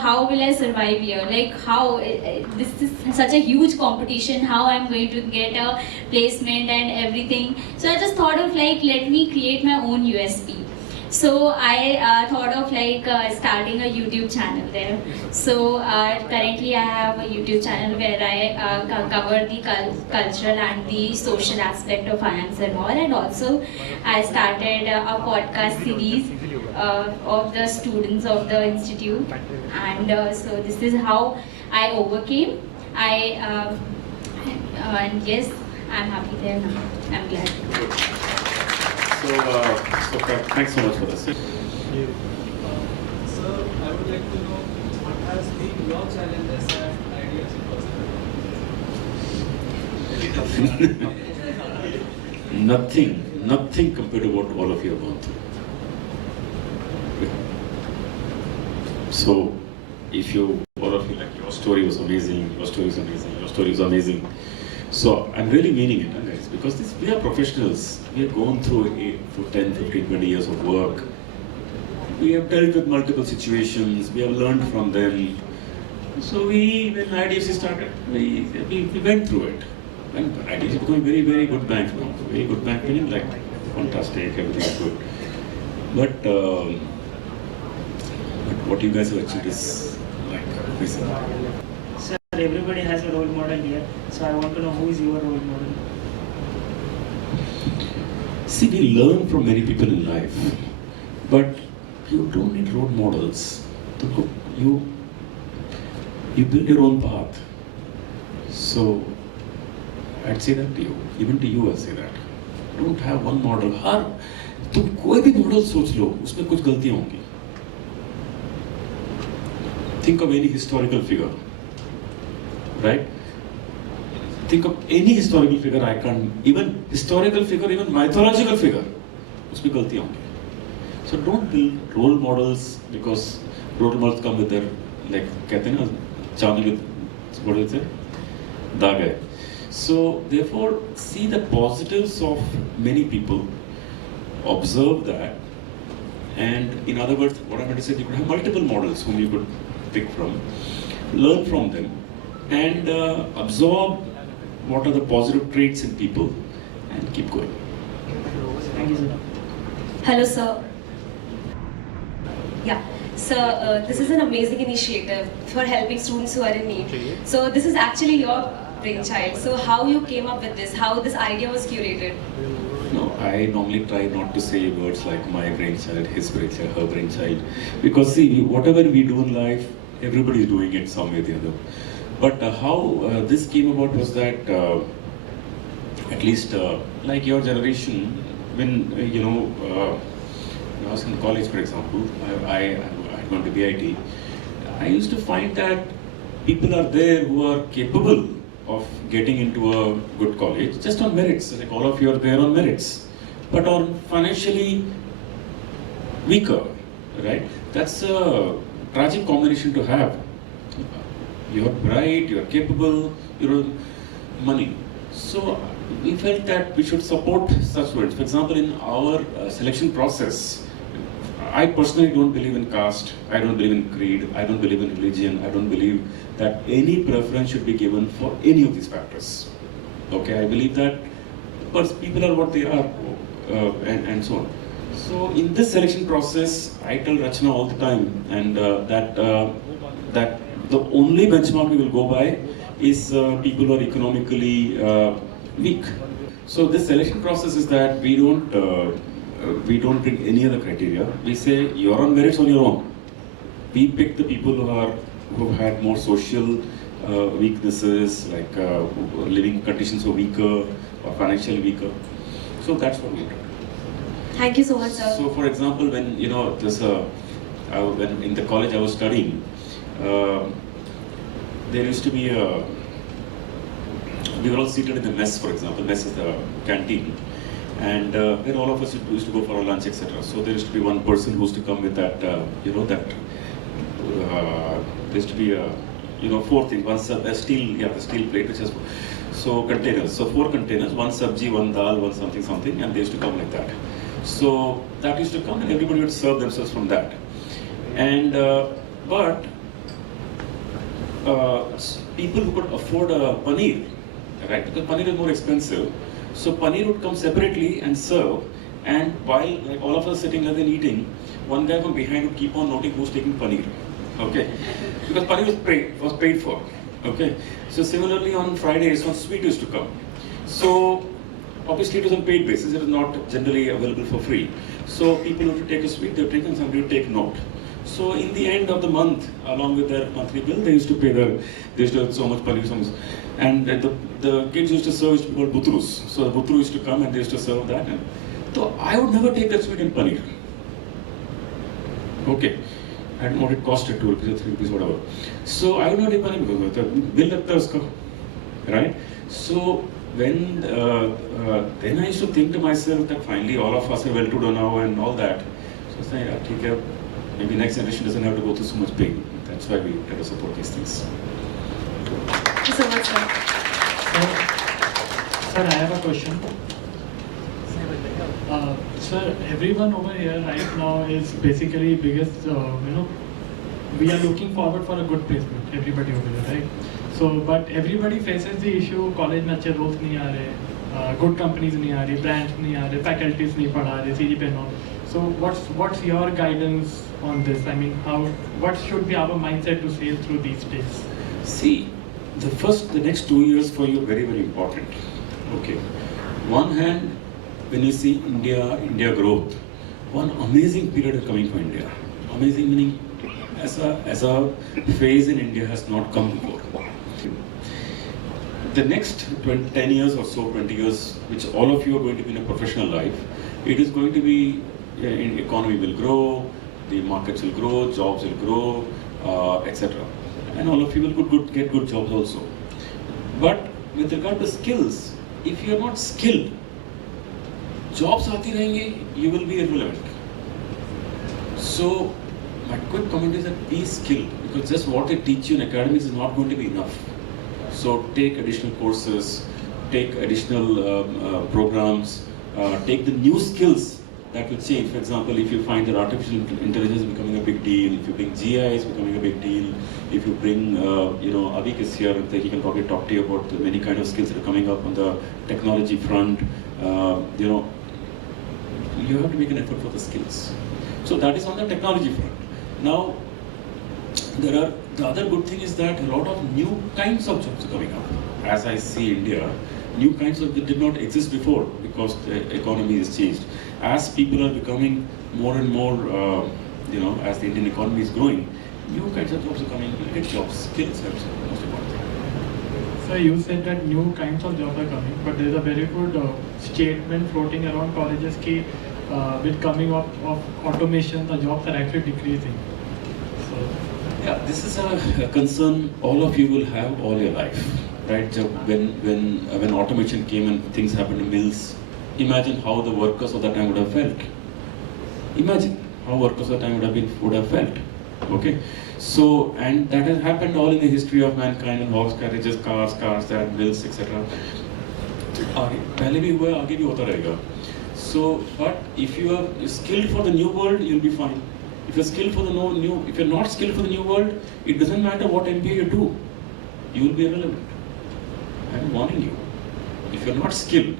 how will I survive here? How this is such a huge competition, how I'm going to get a placement and everything. So I just thought of let me create my own USP. So I thought of starting a YouTube channel there. So currently I have a YouTube channel where I cover the cultural and the social aspect of IIMs and all, and also I started a podcast series of the students of the institute, and so this is how I overcame. And yes, I'm happy there now. I'm glad. So thanks so much for this. Sir, I would like to know what has been your challenges at IDFC Nothing compared to what all of you have gone through. So, all of you, your story was amazing, your story was amazing, your story was amazing. So, I'm really meaning it, guys, because we are professionals. We have gone through 10, 15, 20 years of work. We have dealt with multiple situations. We have learned from them. So, when IDFC started, we went through it. And IDFC is becoming a very, very good bank now. Very good bank, meaning fantastic, everything is good. But what you guys have achieved is amazing. Sir, everybody has a role model here. So I want to know who is your role model? See, we learn from many people in life, but you don't need role models. You build your own path. So I'd say that to you, even to you, I'll say that. Don't have one model. तुम कोई भी model सोच लो, उसमें कुछ गलतियां होंगी. Think of any historical figure, right? Think of any historical figure, even mythological figure, उसमें गलतियां होंगी. So don't build role models, because role models come with their, कहते हैं ना, चावल with, what do you say? दाग है. So therefore, see the positives of many people, observe that, and in other words, what I'm going to say, you could have multiple models whom you could pick from, learn from them, and absorb what are the positive traits in people, and keep going. Thank you, sir. Hello, sir. Yeah. So this is an amazing initiative for helping students who are in need. So this is actually your brainchild. So how you came up with this, how this idea was curated? No, I normally try not to say words like my brainchild, his brainchild, her brainchild, because see, whatever we do in life, everybody is doing it some way or the other. But how this came about was that at least like your generation, when when I was in college, for example, I had gone to BIT. I used to find that people are there who are capable of getting into a good college just on merits. Like all of you are there on merits, but on financially weaker, right? That's a tragic combination to have. You're bright, you're capable, you're money. So we felt that we should support such students. For example, in our selection process, I personally don't believe in caste, I don't believe in creed, I don't believe in religion, I don't believe that any preference should be given for any of these factors. Okay, I believe that people are what they are and so on. So in this selection process, I tell Rachna all the time, and that the only benchmark we will go by is people who are economically weak. So this selection process is that we don't bring any other criteria. We say you're on merits on your own. We pick the people who have had more social weaknesses, like living conditions were weaker or financially weaker. So that's what we do. Thank you so much, sir. So, for example, when when in the college I was studying, there used to be we were all seated in the mess, for example. Mess is the canteen, and where all of us used to go for our lunch, etc. So there used to be one person who used to come with that, there used to be four things. One the steel plate, which has containers. So 4 containers, one sabji, one dal, one something, and they used to come like that. So that used to come, and everybody would serve themselves from that. And but people who could afford paneer, right? Because paneer is more expensive, so paneer would come separately and serve. And while like all of us sitting there and eating, one guy from behind would keep on noting who's taking paneer. Okay, because paneer was paid for. Okay, so similarly on Fridays, when sweet used to come, so obviously it was on paid basis. It was not generally available for free. So people would take a sweet, they would take, and somebody would take note. So in the end of the month, along with their monthly bill, they used to pay they used to have so much paneer, so much. And the kids used to serve called butrus. So the butru used to come and they used to serve that. And so I would never take that sweet in paneer. Okay. I don't know what it costed, 2 rupees or 3 rupees, whatever. So I would not take paneer because the bill lagta uska, right? So when then I used to think to myself that finally all of us are well-to-do now and all that. So I was like, yeah, maybe next generation doesn't have to go through so much pain. That's why we try to support these things. Thank you so much, sir. Sir, I have a question. Sir, everyone over here right now is basically biggest, we are looking forward for a good placement, everybody over here, right? So, but everybody faces the issue, college में अच्छे roles नहीं आ रहे, good companies नहीं आ रही, brands नहीं आ रहे, faculties नहीं पढ़ा रहे, CGPA not. So, what's your guidance on this? I mean, what should be our mindset to sail through these days? See, the next 2 years for you are very, very important. Okay. One hand, when you see India growth, one amazing period is coming for India. Amazing meaning, as a phase in India has not come before. The next 10 years or so, 20 years, which all of you are going to be in a professional life, it is going to be, economy will grow, the markets will grow, jobs will grow, etc. And all of you will get good jobs also. But with regard to skills, if you are not skilled, jobs aati rahenge, you will be irrelevant. So my quick comment is that be skilled, because just what they teach you in academics is not going to be enough. So take additional courses, take additional programs, take the new skills that will change. For example, if you find that artificial intelligence is becoming a big deal, if you bring GI is becoming a big deal, if you bring, Avik is here, he can probably talk to you about the many kind of skills that are coming up on the technology front. You have to make an effort for the skills. So that is on the technology front. Now, the other good thing is that a lot of new kinds of jobs are coming up. As I see India, new kinds of that did not exist before because the economy has changed. As people are becoming more and more, as the Indian economy is growing, new kinds of jobs are coming. You get jobs, skills, that's the most important thing. So you said that new kinds of jobs are coming, but there is a very good statement floating around colleges ki with coming up of automation, the jobs are actually decreasing. So yeah, this is a concern all of you will have all your life, right? So when automation came and things happened in mills, imagine how the workers of that time would have felt. Imagine how workers of the time would have felt. Okay, so and that has happened all in the history of mankind and horse carriages, cars, that mills, etc. पहले भी हुआ, आगे भी होता रहेगा. So, but if you are skilled for the new world, you'll be fine. If you're skilled for the if you're not skilled for the new world, it doesn't matter what MBA you do, you will be irrelevant. I'm warning you. If you're not skilled,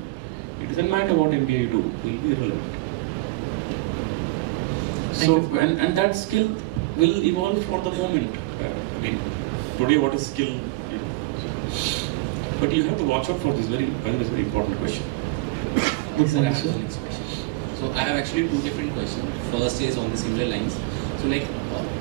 it doesn't matter what MBA you do, you'll be irrelevant. So, and that skill will evolve for the moment. I mean, today what is skill? You know, but you have to watch out for this very important question. Sir, I have the next question. So I have actually two different questions. First is on the similar lines. So like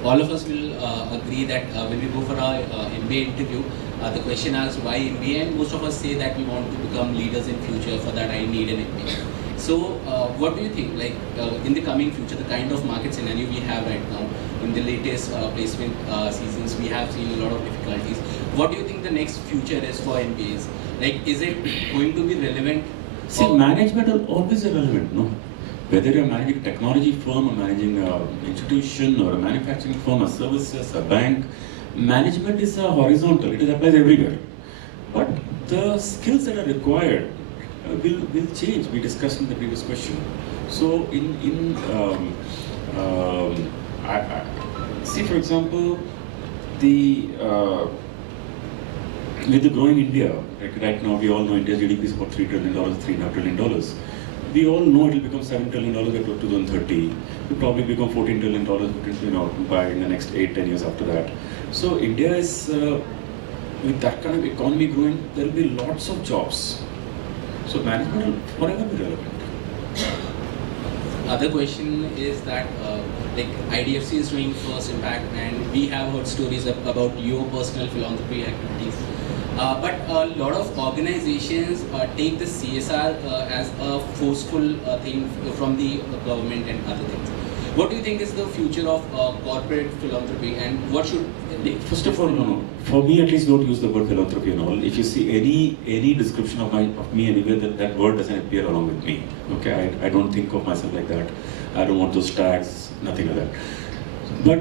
all of us will agree that when we go for our MBA interview, the question asks why MBA, and most of us say that we want to become leaders in future. For that I need an MBA. So what do you think, like in the coming future, the kind of market scenario we have right now, in the latest placement seasons, we have seen a lot of difficulties. What do you think the next future is for MBAs? Like, is it going to be relevant? See, management is always irrelevant, no? Whether you're managing a technology firm or managing an institution or a manufacturing firm, a services, a bank, management is horizontal, it applies everywhere. But the skills that are required will change. We discussed in the previous question. So see, for example, with the growing India, like right now we all know India's GDP is about $3 trillion, $3.5 trillion. We all know it will become $7 trillion by 2030. It will probably become $14 trillion, by in the next 8-10 years after that. So India is, with that kind of economy growing, there will be lots of jobs. So management will forever be relevant. Other question is that like IDFC is doing First Impact, and we have heard stories about your personal philanthropy activities. But a lot of organizations take the CSR as a forceful thing from the government and other things. What do you think is the future of corporate philanthropy, and what should... First of all, no. For me at least, don't use the word philanthropy and all. If you see any description of me anywhere, that word doesn't appear along with me. Okay, I don't think of myself like that. I don't want those tags, nothing like that. But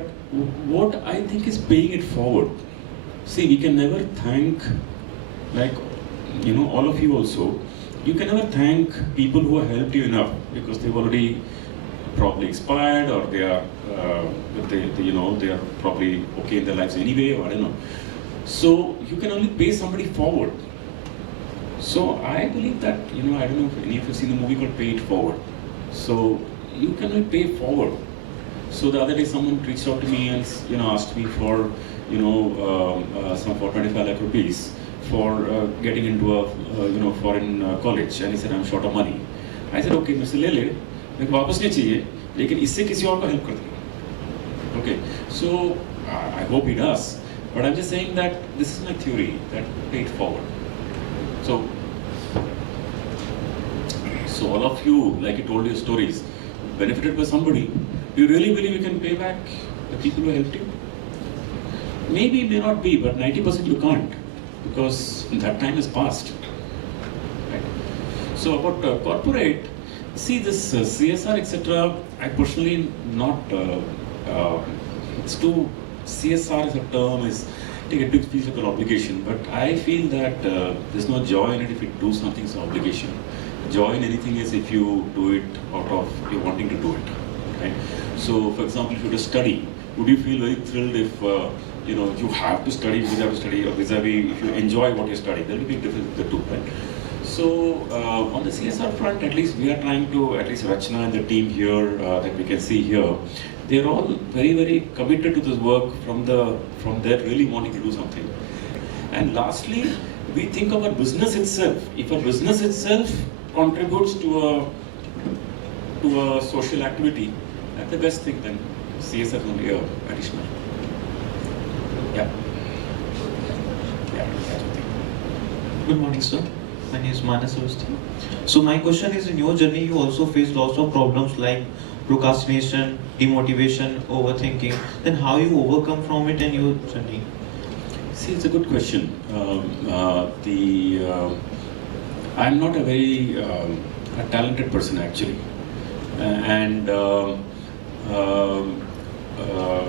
what I think is paying it forward. See, we can never thank, like, all of you also, you can never thank people who have helped you enough because they've already probably expired, or they are, they are probably okay in their lives anyway, or I don't know. So you can only pay somebody forward. So I believe that, I don't know if any of you have seen the movie called Pay It Forward. So you can only pay forward. So the other day someone reached out to me and asked me for some for 25 lakh rupees for getting into a foreign college, and he said I'm short of money. I said okay, Mr. Lele, मेरे को वापस नहीं चाहिए, लेकिन इससे किसी और को help कर देगा. Okay, so I hope he does, but I'm just saying that this is my theory, that pay it forward. So all of you, like you told your stories, benefited by somebody. Do you really believe you can pay back the people who helped you? Maybe, may not be, but 90% you can't, because that time is past. Right? So about corporate, see this CSR, etc. I personally not. It's too CSR as a term is take a big physical obligation, but I feel that there's no joy in it if you do something as an obligation. Joy in anything is if you do it out of you wanting to do it. Right? So, for example, if you were to study, would you feel very thrilled if you have to study, or vis-a-vis if you enjoy what you study? There will be a difference between the two, right? So on the CSR front, at least we are trying to, at least Rachna and the team here that we can see here, they're all very, very committed to this work from their really wanting to do something. And lastly, we think of our business itself. If a business itself contributes to a social activity, that's the best thing. Then CSR is only additional. Yeah. Good morning, sir. My name is Manas Awasthi. So my question is, in your journey, you also face lots of problems like procrastination, demotivation, overthinking. Then how you overcome from it in your journey? See, it's a good question. I'm not a very a talented person actually,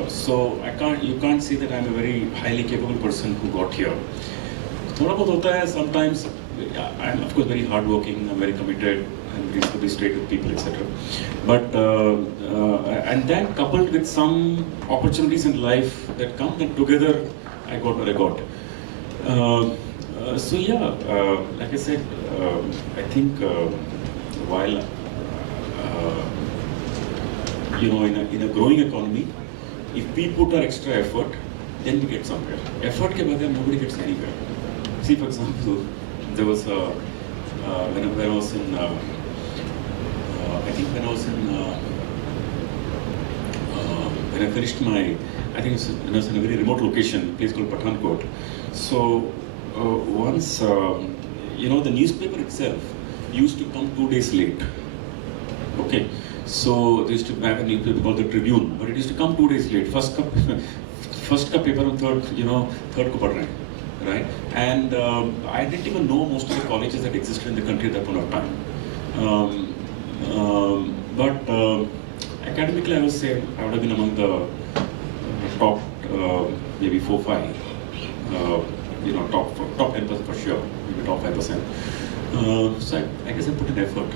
so you can't say that I'm a very highly capable person who got here. थोड़ा बहुत होता है sometimes. I'm of course very hardworking. I'm very committed. I'm reasonably straight with people, etc. But and then coupled with some opportunities in life that come, then together I got what I got. So yeah, like I said, I think while in a growing economy, if we put our extra effort, then we get somewhere. Effort ke baghair nobody gets anywhere. See, for example, there was when I was in when I finished my, I think it was in a very remote location, a place called Pathankot. So once, the newspaper itself used to come 2 days late. Okay, so they used to have a newspaper called the Tribune, but it used to come 2 days late. First ka paper and third ko pad rahe hain, right? And I didn't even know most of the colleges that existed in the country at that point of time. But academically, I would say I would have been among the top, maybe 4-5, top 10% for sure, maybe top 5%. So I guess I put in effort.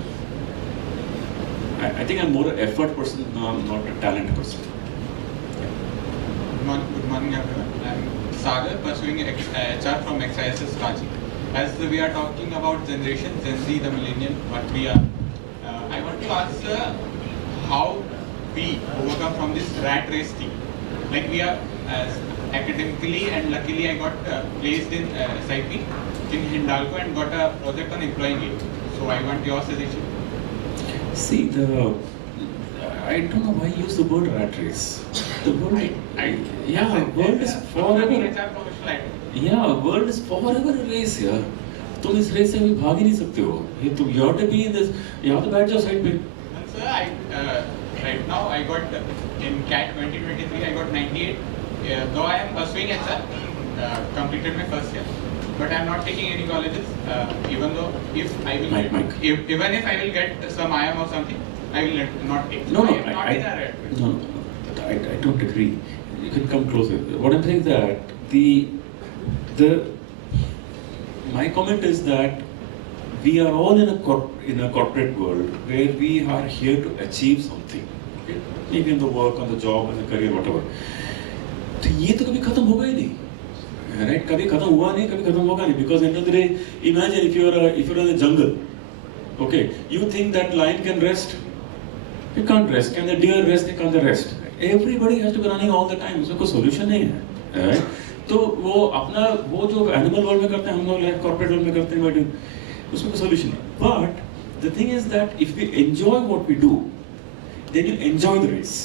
I think I'm more an effort person, not a talent person. Good morning, everyone. I'm Sagar, pursuing HR from XISS Ranchi. As we are talking about generation, Gen Z, the millennial, what we are, I want to ask how we overcome from this rat race thing. Like we are academically, and luckily I got placed in SIP in Hindalco and got a project on employing it. So I want your suggestion. See, I don't know why you use the word rat race. The word, world is forever. Yeah, world is forever a race, yeah. तुम इस race से अभी भाग ही नहीं सकते हो. You have to be in this. You have to बैठ जाओ साइड पे. Sir, right now I got in CAT 2023 I got 98. Though I am pursuing HR, completed my first year, but I am not taking any colleges. Even though if I will, even if I will get some IM or something, I will not take. No, I don't agree. You can come closer. What I'm saying is that my comment is that we are all in a corporate world where we are here to achieve something. Okay? Maybe in the work, on the job, in the career, whatever. तो ये तो कभी खत्म होगा ही नहीं, right? कभी खत्म हुआ नहीं, कभी खत्म होगा नहीं. Because end of the day, imagine if you're in the jungle, okay, you think that lion can rest? It can't rest. Can the deer rest? They can't rest. Everybody has to be running all the time. उसमें कोई solution नहीं है, right? तो वो जो animal world में करते हैं, हम लोग like corporate world में करते हैं, उसमें कोई solution नहीं. But the thing is that if we enjoy what we do, then you enjoy the race.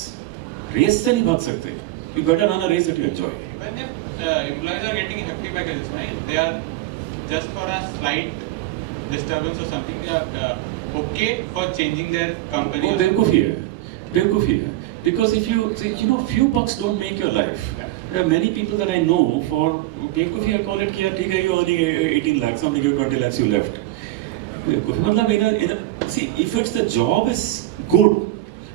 Race से नहीं भाग सकते. You better run a race that you enjoy. When if employees are getting hefty packages, right? They are just for a slight disturbance or something. They are okay for changing their company. Oh, बेवकूफ़ी है. Because if few bucks don't make your life. There are many people that I know for बेवकूफ़ी I call it कि यार ठीक है, you're earning 18 lakhs, something you 20 lakhs you left. मतलब see, if it's the job is good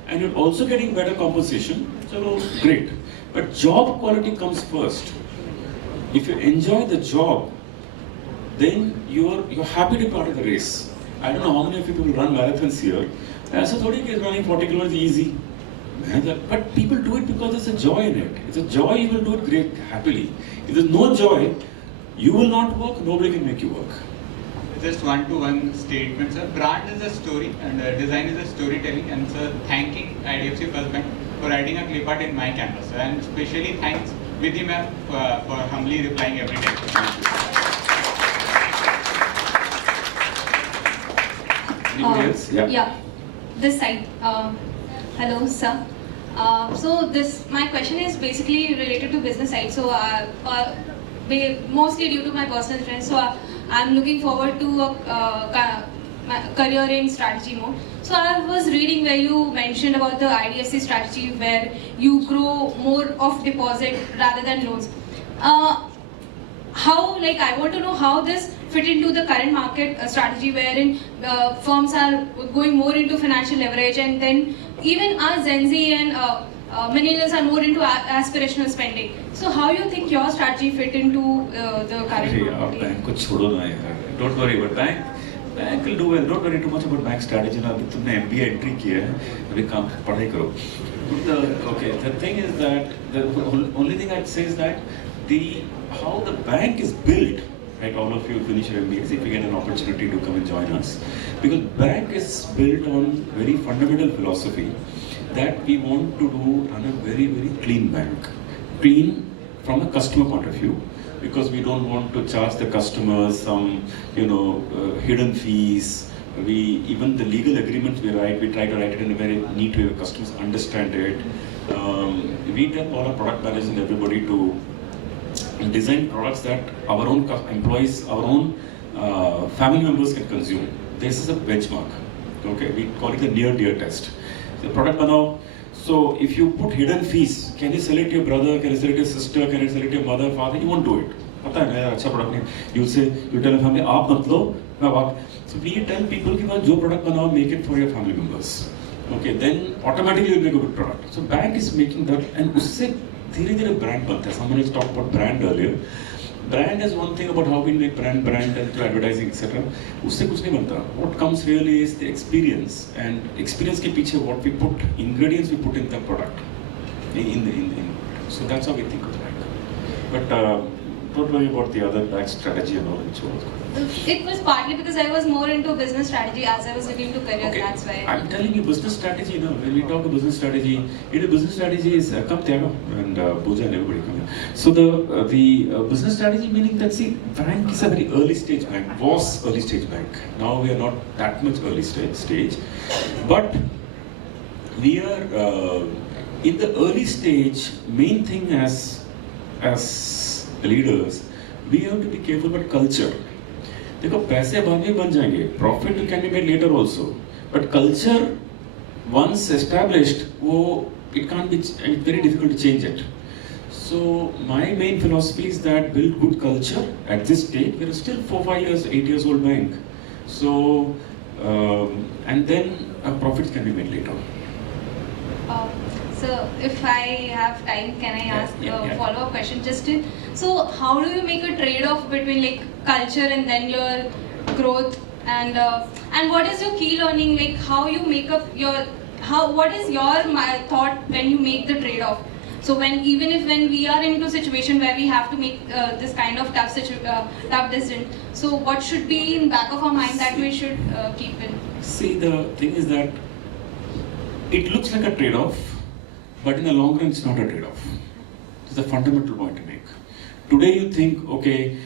and you're also getting better compensation, so great. But job quality comes first. If you enjoy the job, then you're happy to be part of the race. I don't know how many of you people run marathons here. ऐसा थोड़ी कि running 40 kilometers easy. But people do it because there's a joy in it. It's a joy, you will do it great, happily. If there's no joy, you will not work, nobody can make you work. Just one-to-one statement, sir. Brand is a story and design is a storytelling. And sir, thanking IDFC FIRST Bank for writing a clip art in my canvas. And especially thanks Vidhi ma'am for humbly replying every day. Anybody else? Yeah. This side. Hello, sir. So my question is basically related to business side. So mostly due to my personal friends. So I'm looking forward to my career in strategy more. So I was reading where you mentioned about the IDFC strategy where you grow more of deposit rather than loans. I want to know how this fit into the current market strategy wherein firms are going more into financial leverage, and then even our Gen Z and millennials are more into aspirational spending. So how you think your strategy fit into the current market? Bank को छोड़ो ना यार. Don't worry about bank will do well. Don't worry too much about bank strategy. ना अभी तुमने MBA entry किया है, अभी काम पढ़ाई करो. The thing is that the only thing I'd say is that how the bank is built, right? All of you finish your MBAs if you get an opportunity to come and join us, because bank is built on very fundamental philosophy that we want to run a very, very clean bank. Clean from a customer point of view, because we don't want to charge the customers some, hidden fees. Even the legal agreements we try to write it in a very neat way where customers understand it. We tell all our product managers and everybody to design products that our own employees, our own family members can consume. This is a benchmark. Okay, we call it the near-dear test. The product banao. So if you put hidden fees, can you sell it to your brother? Can you sell it to your sister? Can you sell it to your mother, father? You won't do it. You tell a family, "Aap mat lo, main baat." So we tell people कि जो product बनाओ, make it for your family members. Okay, then automatically you make a good product. So bank is making that, and उससे धीरे-धीरे brand बनता है. Someone has talked about brand earlier. Brand is one thing about how we make brand and through advertising, etc. उससे कुछ नहीं बनता. What comes really is the experience, and experience के पीछे what we put, ingredients we put in the product, So that's how we think of the bank. But don't worry about the other bank strategy and all and so on. It was partly because I was more into business strategy as I was looking to careers. Okay. That's why. I'm telling you, business strategy. When we talk about business strategy, business strategy is come Tiago and Pooja and everybody come here. So the business strategy meaning that bank is a very early stage bank. Was early stage bank. Now we are not that much early stage, but we are in the early stage. Main thing as leaders, we have to be careful about culture. देखो पैसे बाद में बन जाएंगे, profit can be made later also, but culture once established, it can't be, it's very difficult to change it. So my main philosophy is that build good culture at this stage. We are still 4-5 years, 8 years old bank. So and then profits can be made later. So if I have time, can I ask a follow-up question? So how do you make a trade-off between culture and then your growth, and what is your key learning? How you make up what is your thought when you make the trade-off? So when we are into a situation where we have to make this kind of tough decision, so what should be in back of our mind that we should keep in? See, the thing is that it looks like a trade-off, but in the long run, it's not a trade-off. It's a fundamental point to make. Today, you think, okay,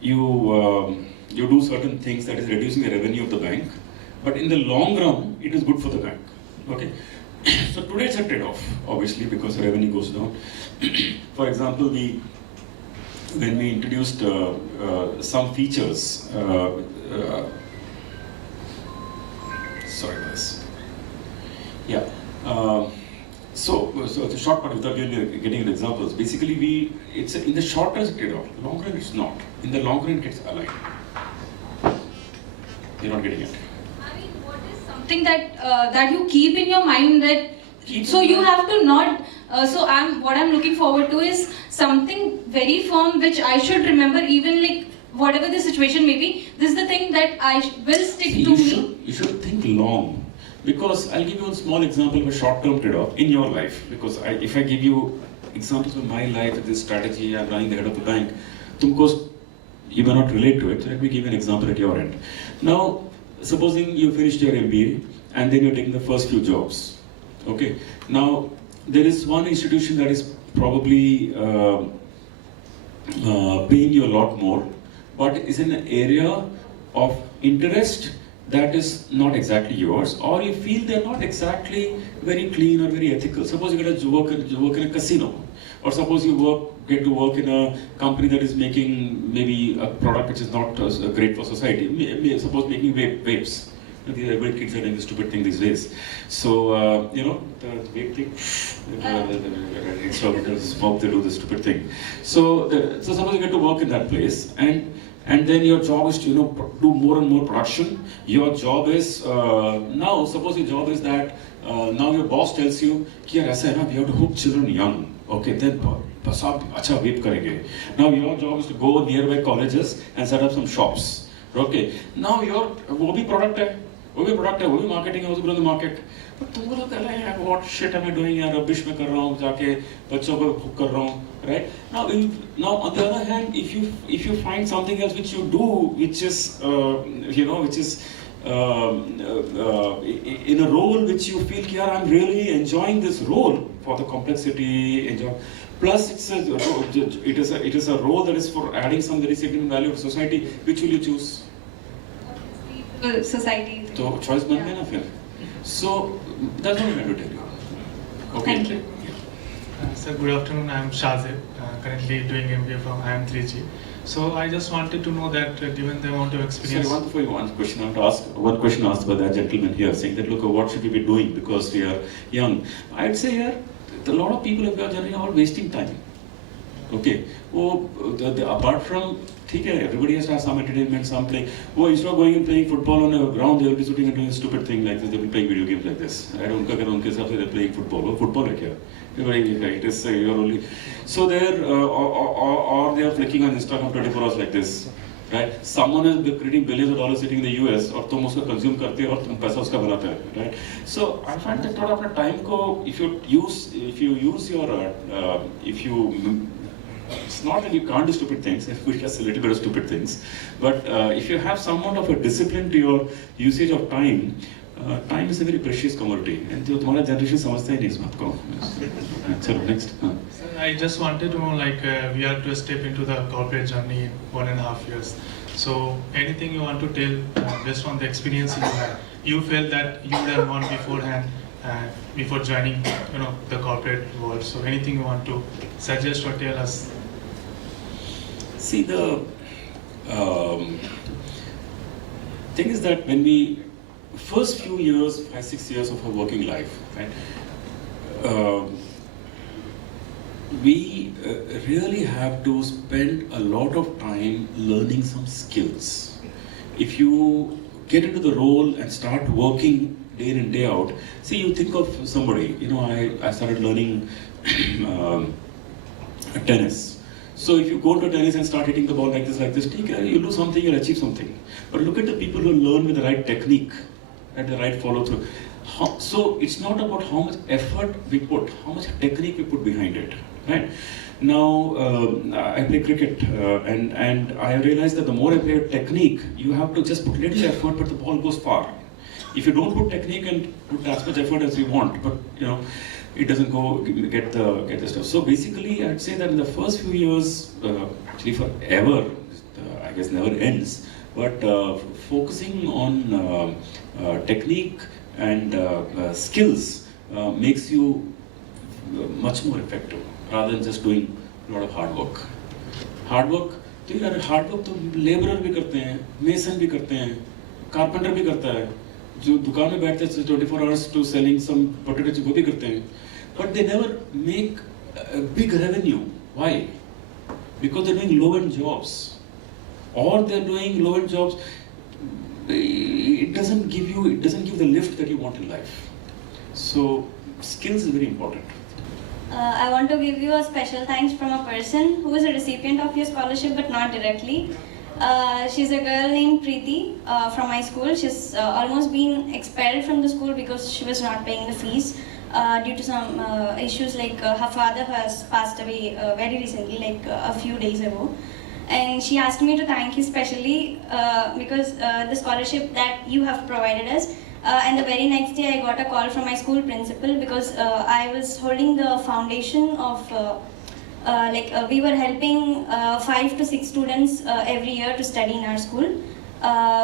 you do certain things that is reducing the revenue of the bank, but in the long run, it is good for the bank. Okay. So today it's a trade-off, obviously, because the revenue goes down. For example, when we introduced some features, sorry guys. Yeah. So the short part, without getting into examples, basically it's in the short run it's a trade-off. Long run it's not. In the long run it gets aligned. You're not getting it. Something that you keep in your mind so you have to not. What I'm looking forward to is something very firm which I should remember, even whatever the situation may be. This is the thing that I will stick to me. You should think long. Because I'll give you a small example of a short-term trade-off in your life. Because if I give you examples of my life with this strategy, I'm running the head of the bank, you may not relate to it. So let me give you an example at your end. Now, supposing you finished your MBA and then you're taking the first few jobs. Okay. Now, there is one institution that is probably paying you a lot more, but is in an area of interest that is not exactly yours, or you feel they're not exactly very clean or very ethical. Suppose you get to work in a casino, or suppose you get to work in a company that is making maybe a product which is not great for society. Suppose making vapes. Every kids are doing the stupid thing these days. So, the vape thing, instead of smoke, they do the stupid thing. So suppose you get to work in that place, and then your job is to do more and more production. Your job is now. Suppose your job is that now your boss tells you, "Ki yaar aisa hai na, we have to hook children young." Okay, then bas aap acha vape karenge. Now your job is to go nearby colleges and set up some shops. Okay, now वो भी product है, वो भी marketing है, वो भी market. But तुम लोग कह रहे हैं, what shit am I doing यार, rubbish में कर रहा हूँ, जाके बच्चों को hook कर रहा हूँ, right? Now on the other hand, if you find something else which you do, which is in a role which you feel, yaar, I'm really enjoying this role for the complexity, plus it is a role that is for adding some very significant value to society. Which will you choose? Society. So choice बन गया ना फिर. So that's what I'm going to tell you. Okay. Thank you. Sir, good afternoon. I'm Shazib, currently doing MBA from IM3G. So I just wanted to know that given the amount of experience. Sorry, one question I want to ask. One question asked by that gentleman here, saying that look, what should we be doing because we are young? I'd say here, a lot of people are generally all wasting time. Okay. Apart from, everybody has to have some entertainment, some play. Instead of going and playing football on a ground, they will be sitting and doing a stupid thing like this. They will be playing video games like this. I don't care. They're playing football. Football like here. It is you're only. So they're or they are flicking on Instagram 24 hours like this. Right? Someone is creating billions of dollars sitting in the US, और तुम उसको consume करते हो और तुम पैसा उसका बनाते हो, right? So I find that थोड़ा अपना time को, if you use your it's not that you can't do stupid things, we just a little bit of stupid things, but if you have somewhat of a discipline to your usage of time, time is a very precious commodity, and जो तुम्हारा generation समझता ही नहीं इस बात को. चलो next. I just wanted to know, like, we are to step into the corporate journey in 1.5 years. So anything you want to tell based on the experience you had? You felt that you would have gone beforehand, before joining, the corporate world. So anything you want to suggest or tell us? See, the thing is that when we first few years, 5-6 years of our working life, right? We really have to spend a lot of time learning some skills. If you get into the role and start working day in and day out, see, you think of somebody, I started learning tennis. So if you go to tennis and start hitting the ball like this, you'll do something, you'll achieve something. But look at the people who learn with the right technique and the right follow through. So it's not about how much effort we put, how much technique we put behind it. Right? Now, I play cricket and I realized that the more I play technique, you have to just put little effort, but the ball goes far. If you don't put technique and put as much effort as you want, but it doesn't get the stuff. So basically, I'd say that in the first few years, actually forever, I guess never ends, but focusing on technique and skills makes you much more effective, rather than just doing a lot of hard work. Hard work, तो laborer भी करते हैं, mason भी करते हैं, carpenter भी करता है, जो दुकान में बैठते हैं 24 hours to selling some potato chip वो भी करते हैं, but they never make a big revenue. Why? Because they're doing low-end jobs, or they're doing low-end jobs. It doesn't give the lift that you want in life. So skills is very important. I want to give you a special thanks from a person who is a recipient of your scholarship but not directly. She's a girl named Preeti from my school. She's almost been expelled from the school because she was not paying the fees due to some issues, like her father has passed away very recently, like a few days ago. And she asked me to thank you specially because the scholarship that you have provided us. And the very next day I got a call from my school principal because I was holding the foundation of, we were helping 5 to 6 students every year to study in our school.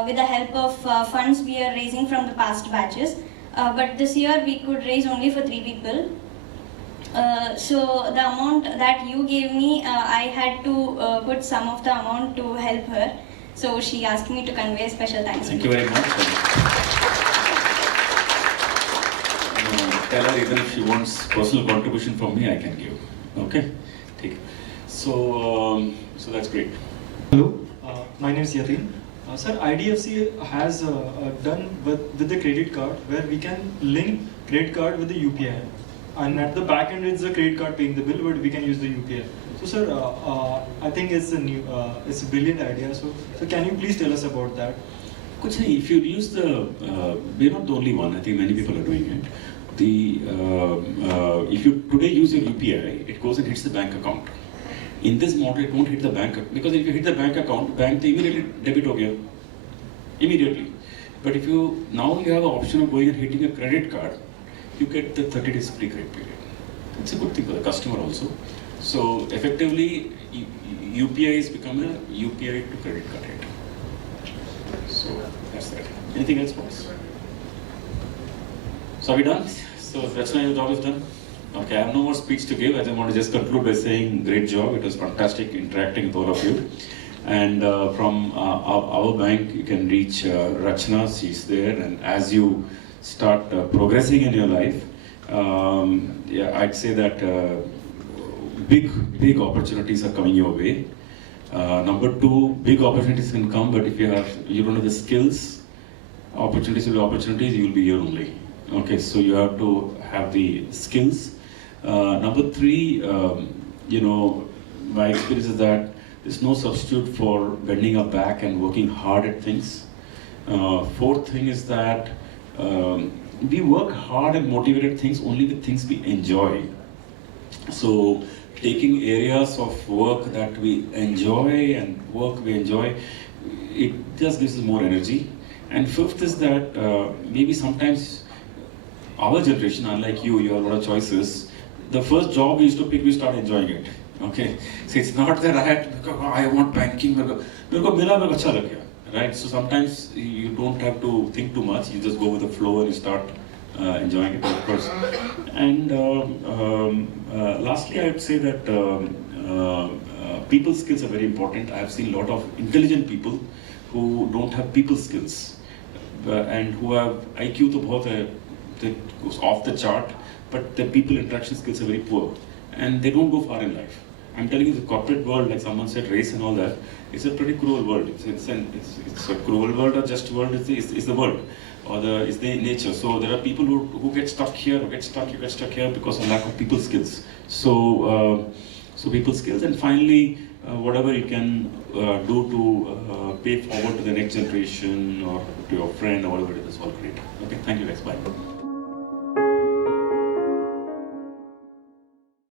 with the help of funds we are raising from the past batches. But this year we could raise only for 3 people. So the amount that you gave me, I had to put some of the amount to help her. So she asked me to convey special thanks. Thank you very much. Tell her even if she wants personal contribution from me, I can give. Okay? Take it. So that's great. Hello, my name is Yatin. Sir, IDFC has done with the credit card where we can link credit card with the UPI. And at the back end, it's the credit card paying the bill, but we can use the UPI. So, sir, I think it's a brilliant idea. So, can you please tell us about that? If you use we're not the only one. I think many people are doing it. If you today use your UPI, it goes and hits the bank account. In this model, it won't hit the bank because if you hit the bank account, bank immediately debit ho gaya. Immediately. But if you now you have an option of going and hitting a credit card, you get the 30 days free credit period. It's a good thing for the customer also. So effectively, UPI has become a UPI to credit card rate. So that's that. Anything else, boys? So are we done? So that's now your job is done. Okay, I have no more speech to give. I just want to just conclude by saying great job. It was fantastic interacting with all of you. And from our bank, you can reach Rachna. She's there. And as you start progressing in your life, yeah, I'd say that big opportunities are coming your way. Number 2, big opportunities can come, but if you don't have the skills, opportunities will be opportunities. You will be here only. Okay, so you have to have the skills. Number 3, my experience is that there's no substitute for bending our back and working hard at things. 4th thing is that we work hard and motivated things only with things we enjoy. So taking areas of work that we enjoy and work we enjoy, it just gives us more energy. And 5th is that maybe sometimes our generation, unlike you have a lot of choices. The first job we used to pick, we start enjoying it. Okay, so it's not that I want banking. Right? So sometimes you don't have to think too much. You just go with the flow and you start enjoying it, of course. And lastly, I would say that people skills are very important. I have seen a lot of intelligent people who don't have people skills and who have IQ to bahut goes off the chart, but the people interaction skills are very poor and they don't go far in life. I'm telling you, the corporate world, like someone said, race and all that, it's a pretty cruel world. It's a cruel world, or just world is the world, or is the nature. So there are people who get stuck here, who get stuck here because of lack of people skills. So people skills, and finally, whatever you can do to pay forward to the next generation or to your friend or whatever it is, all great. Okay, thank you guys, bye.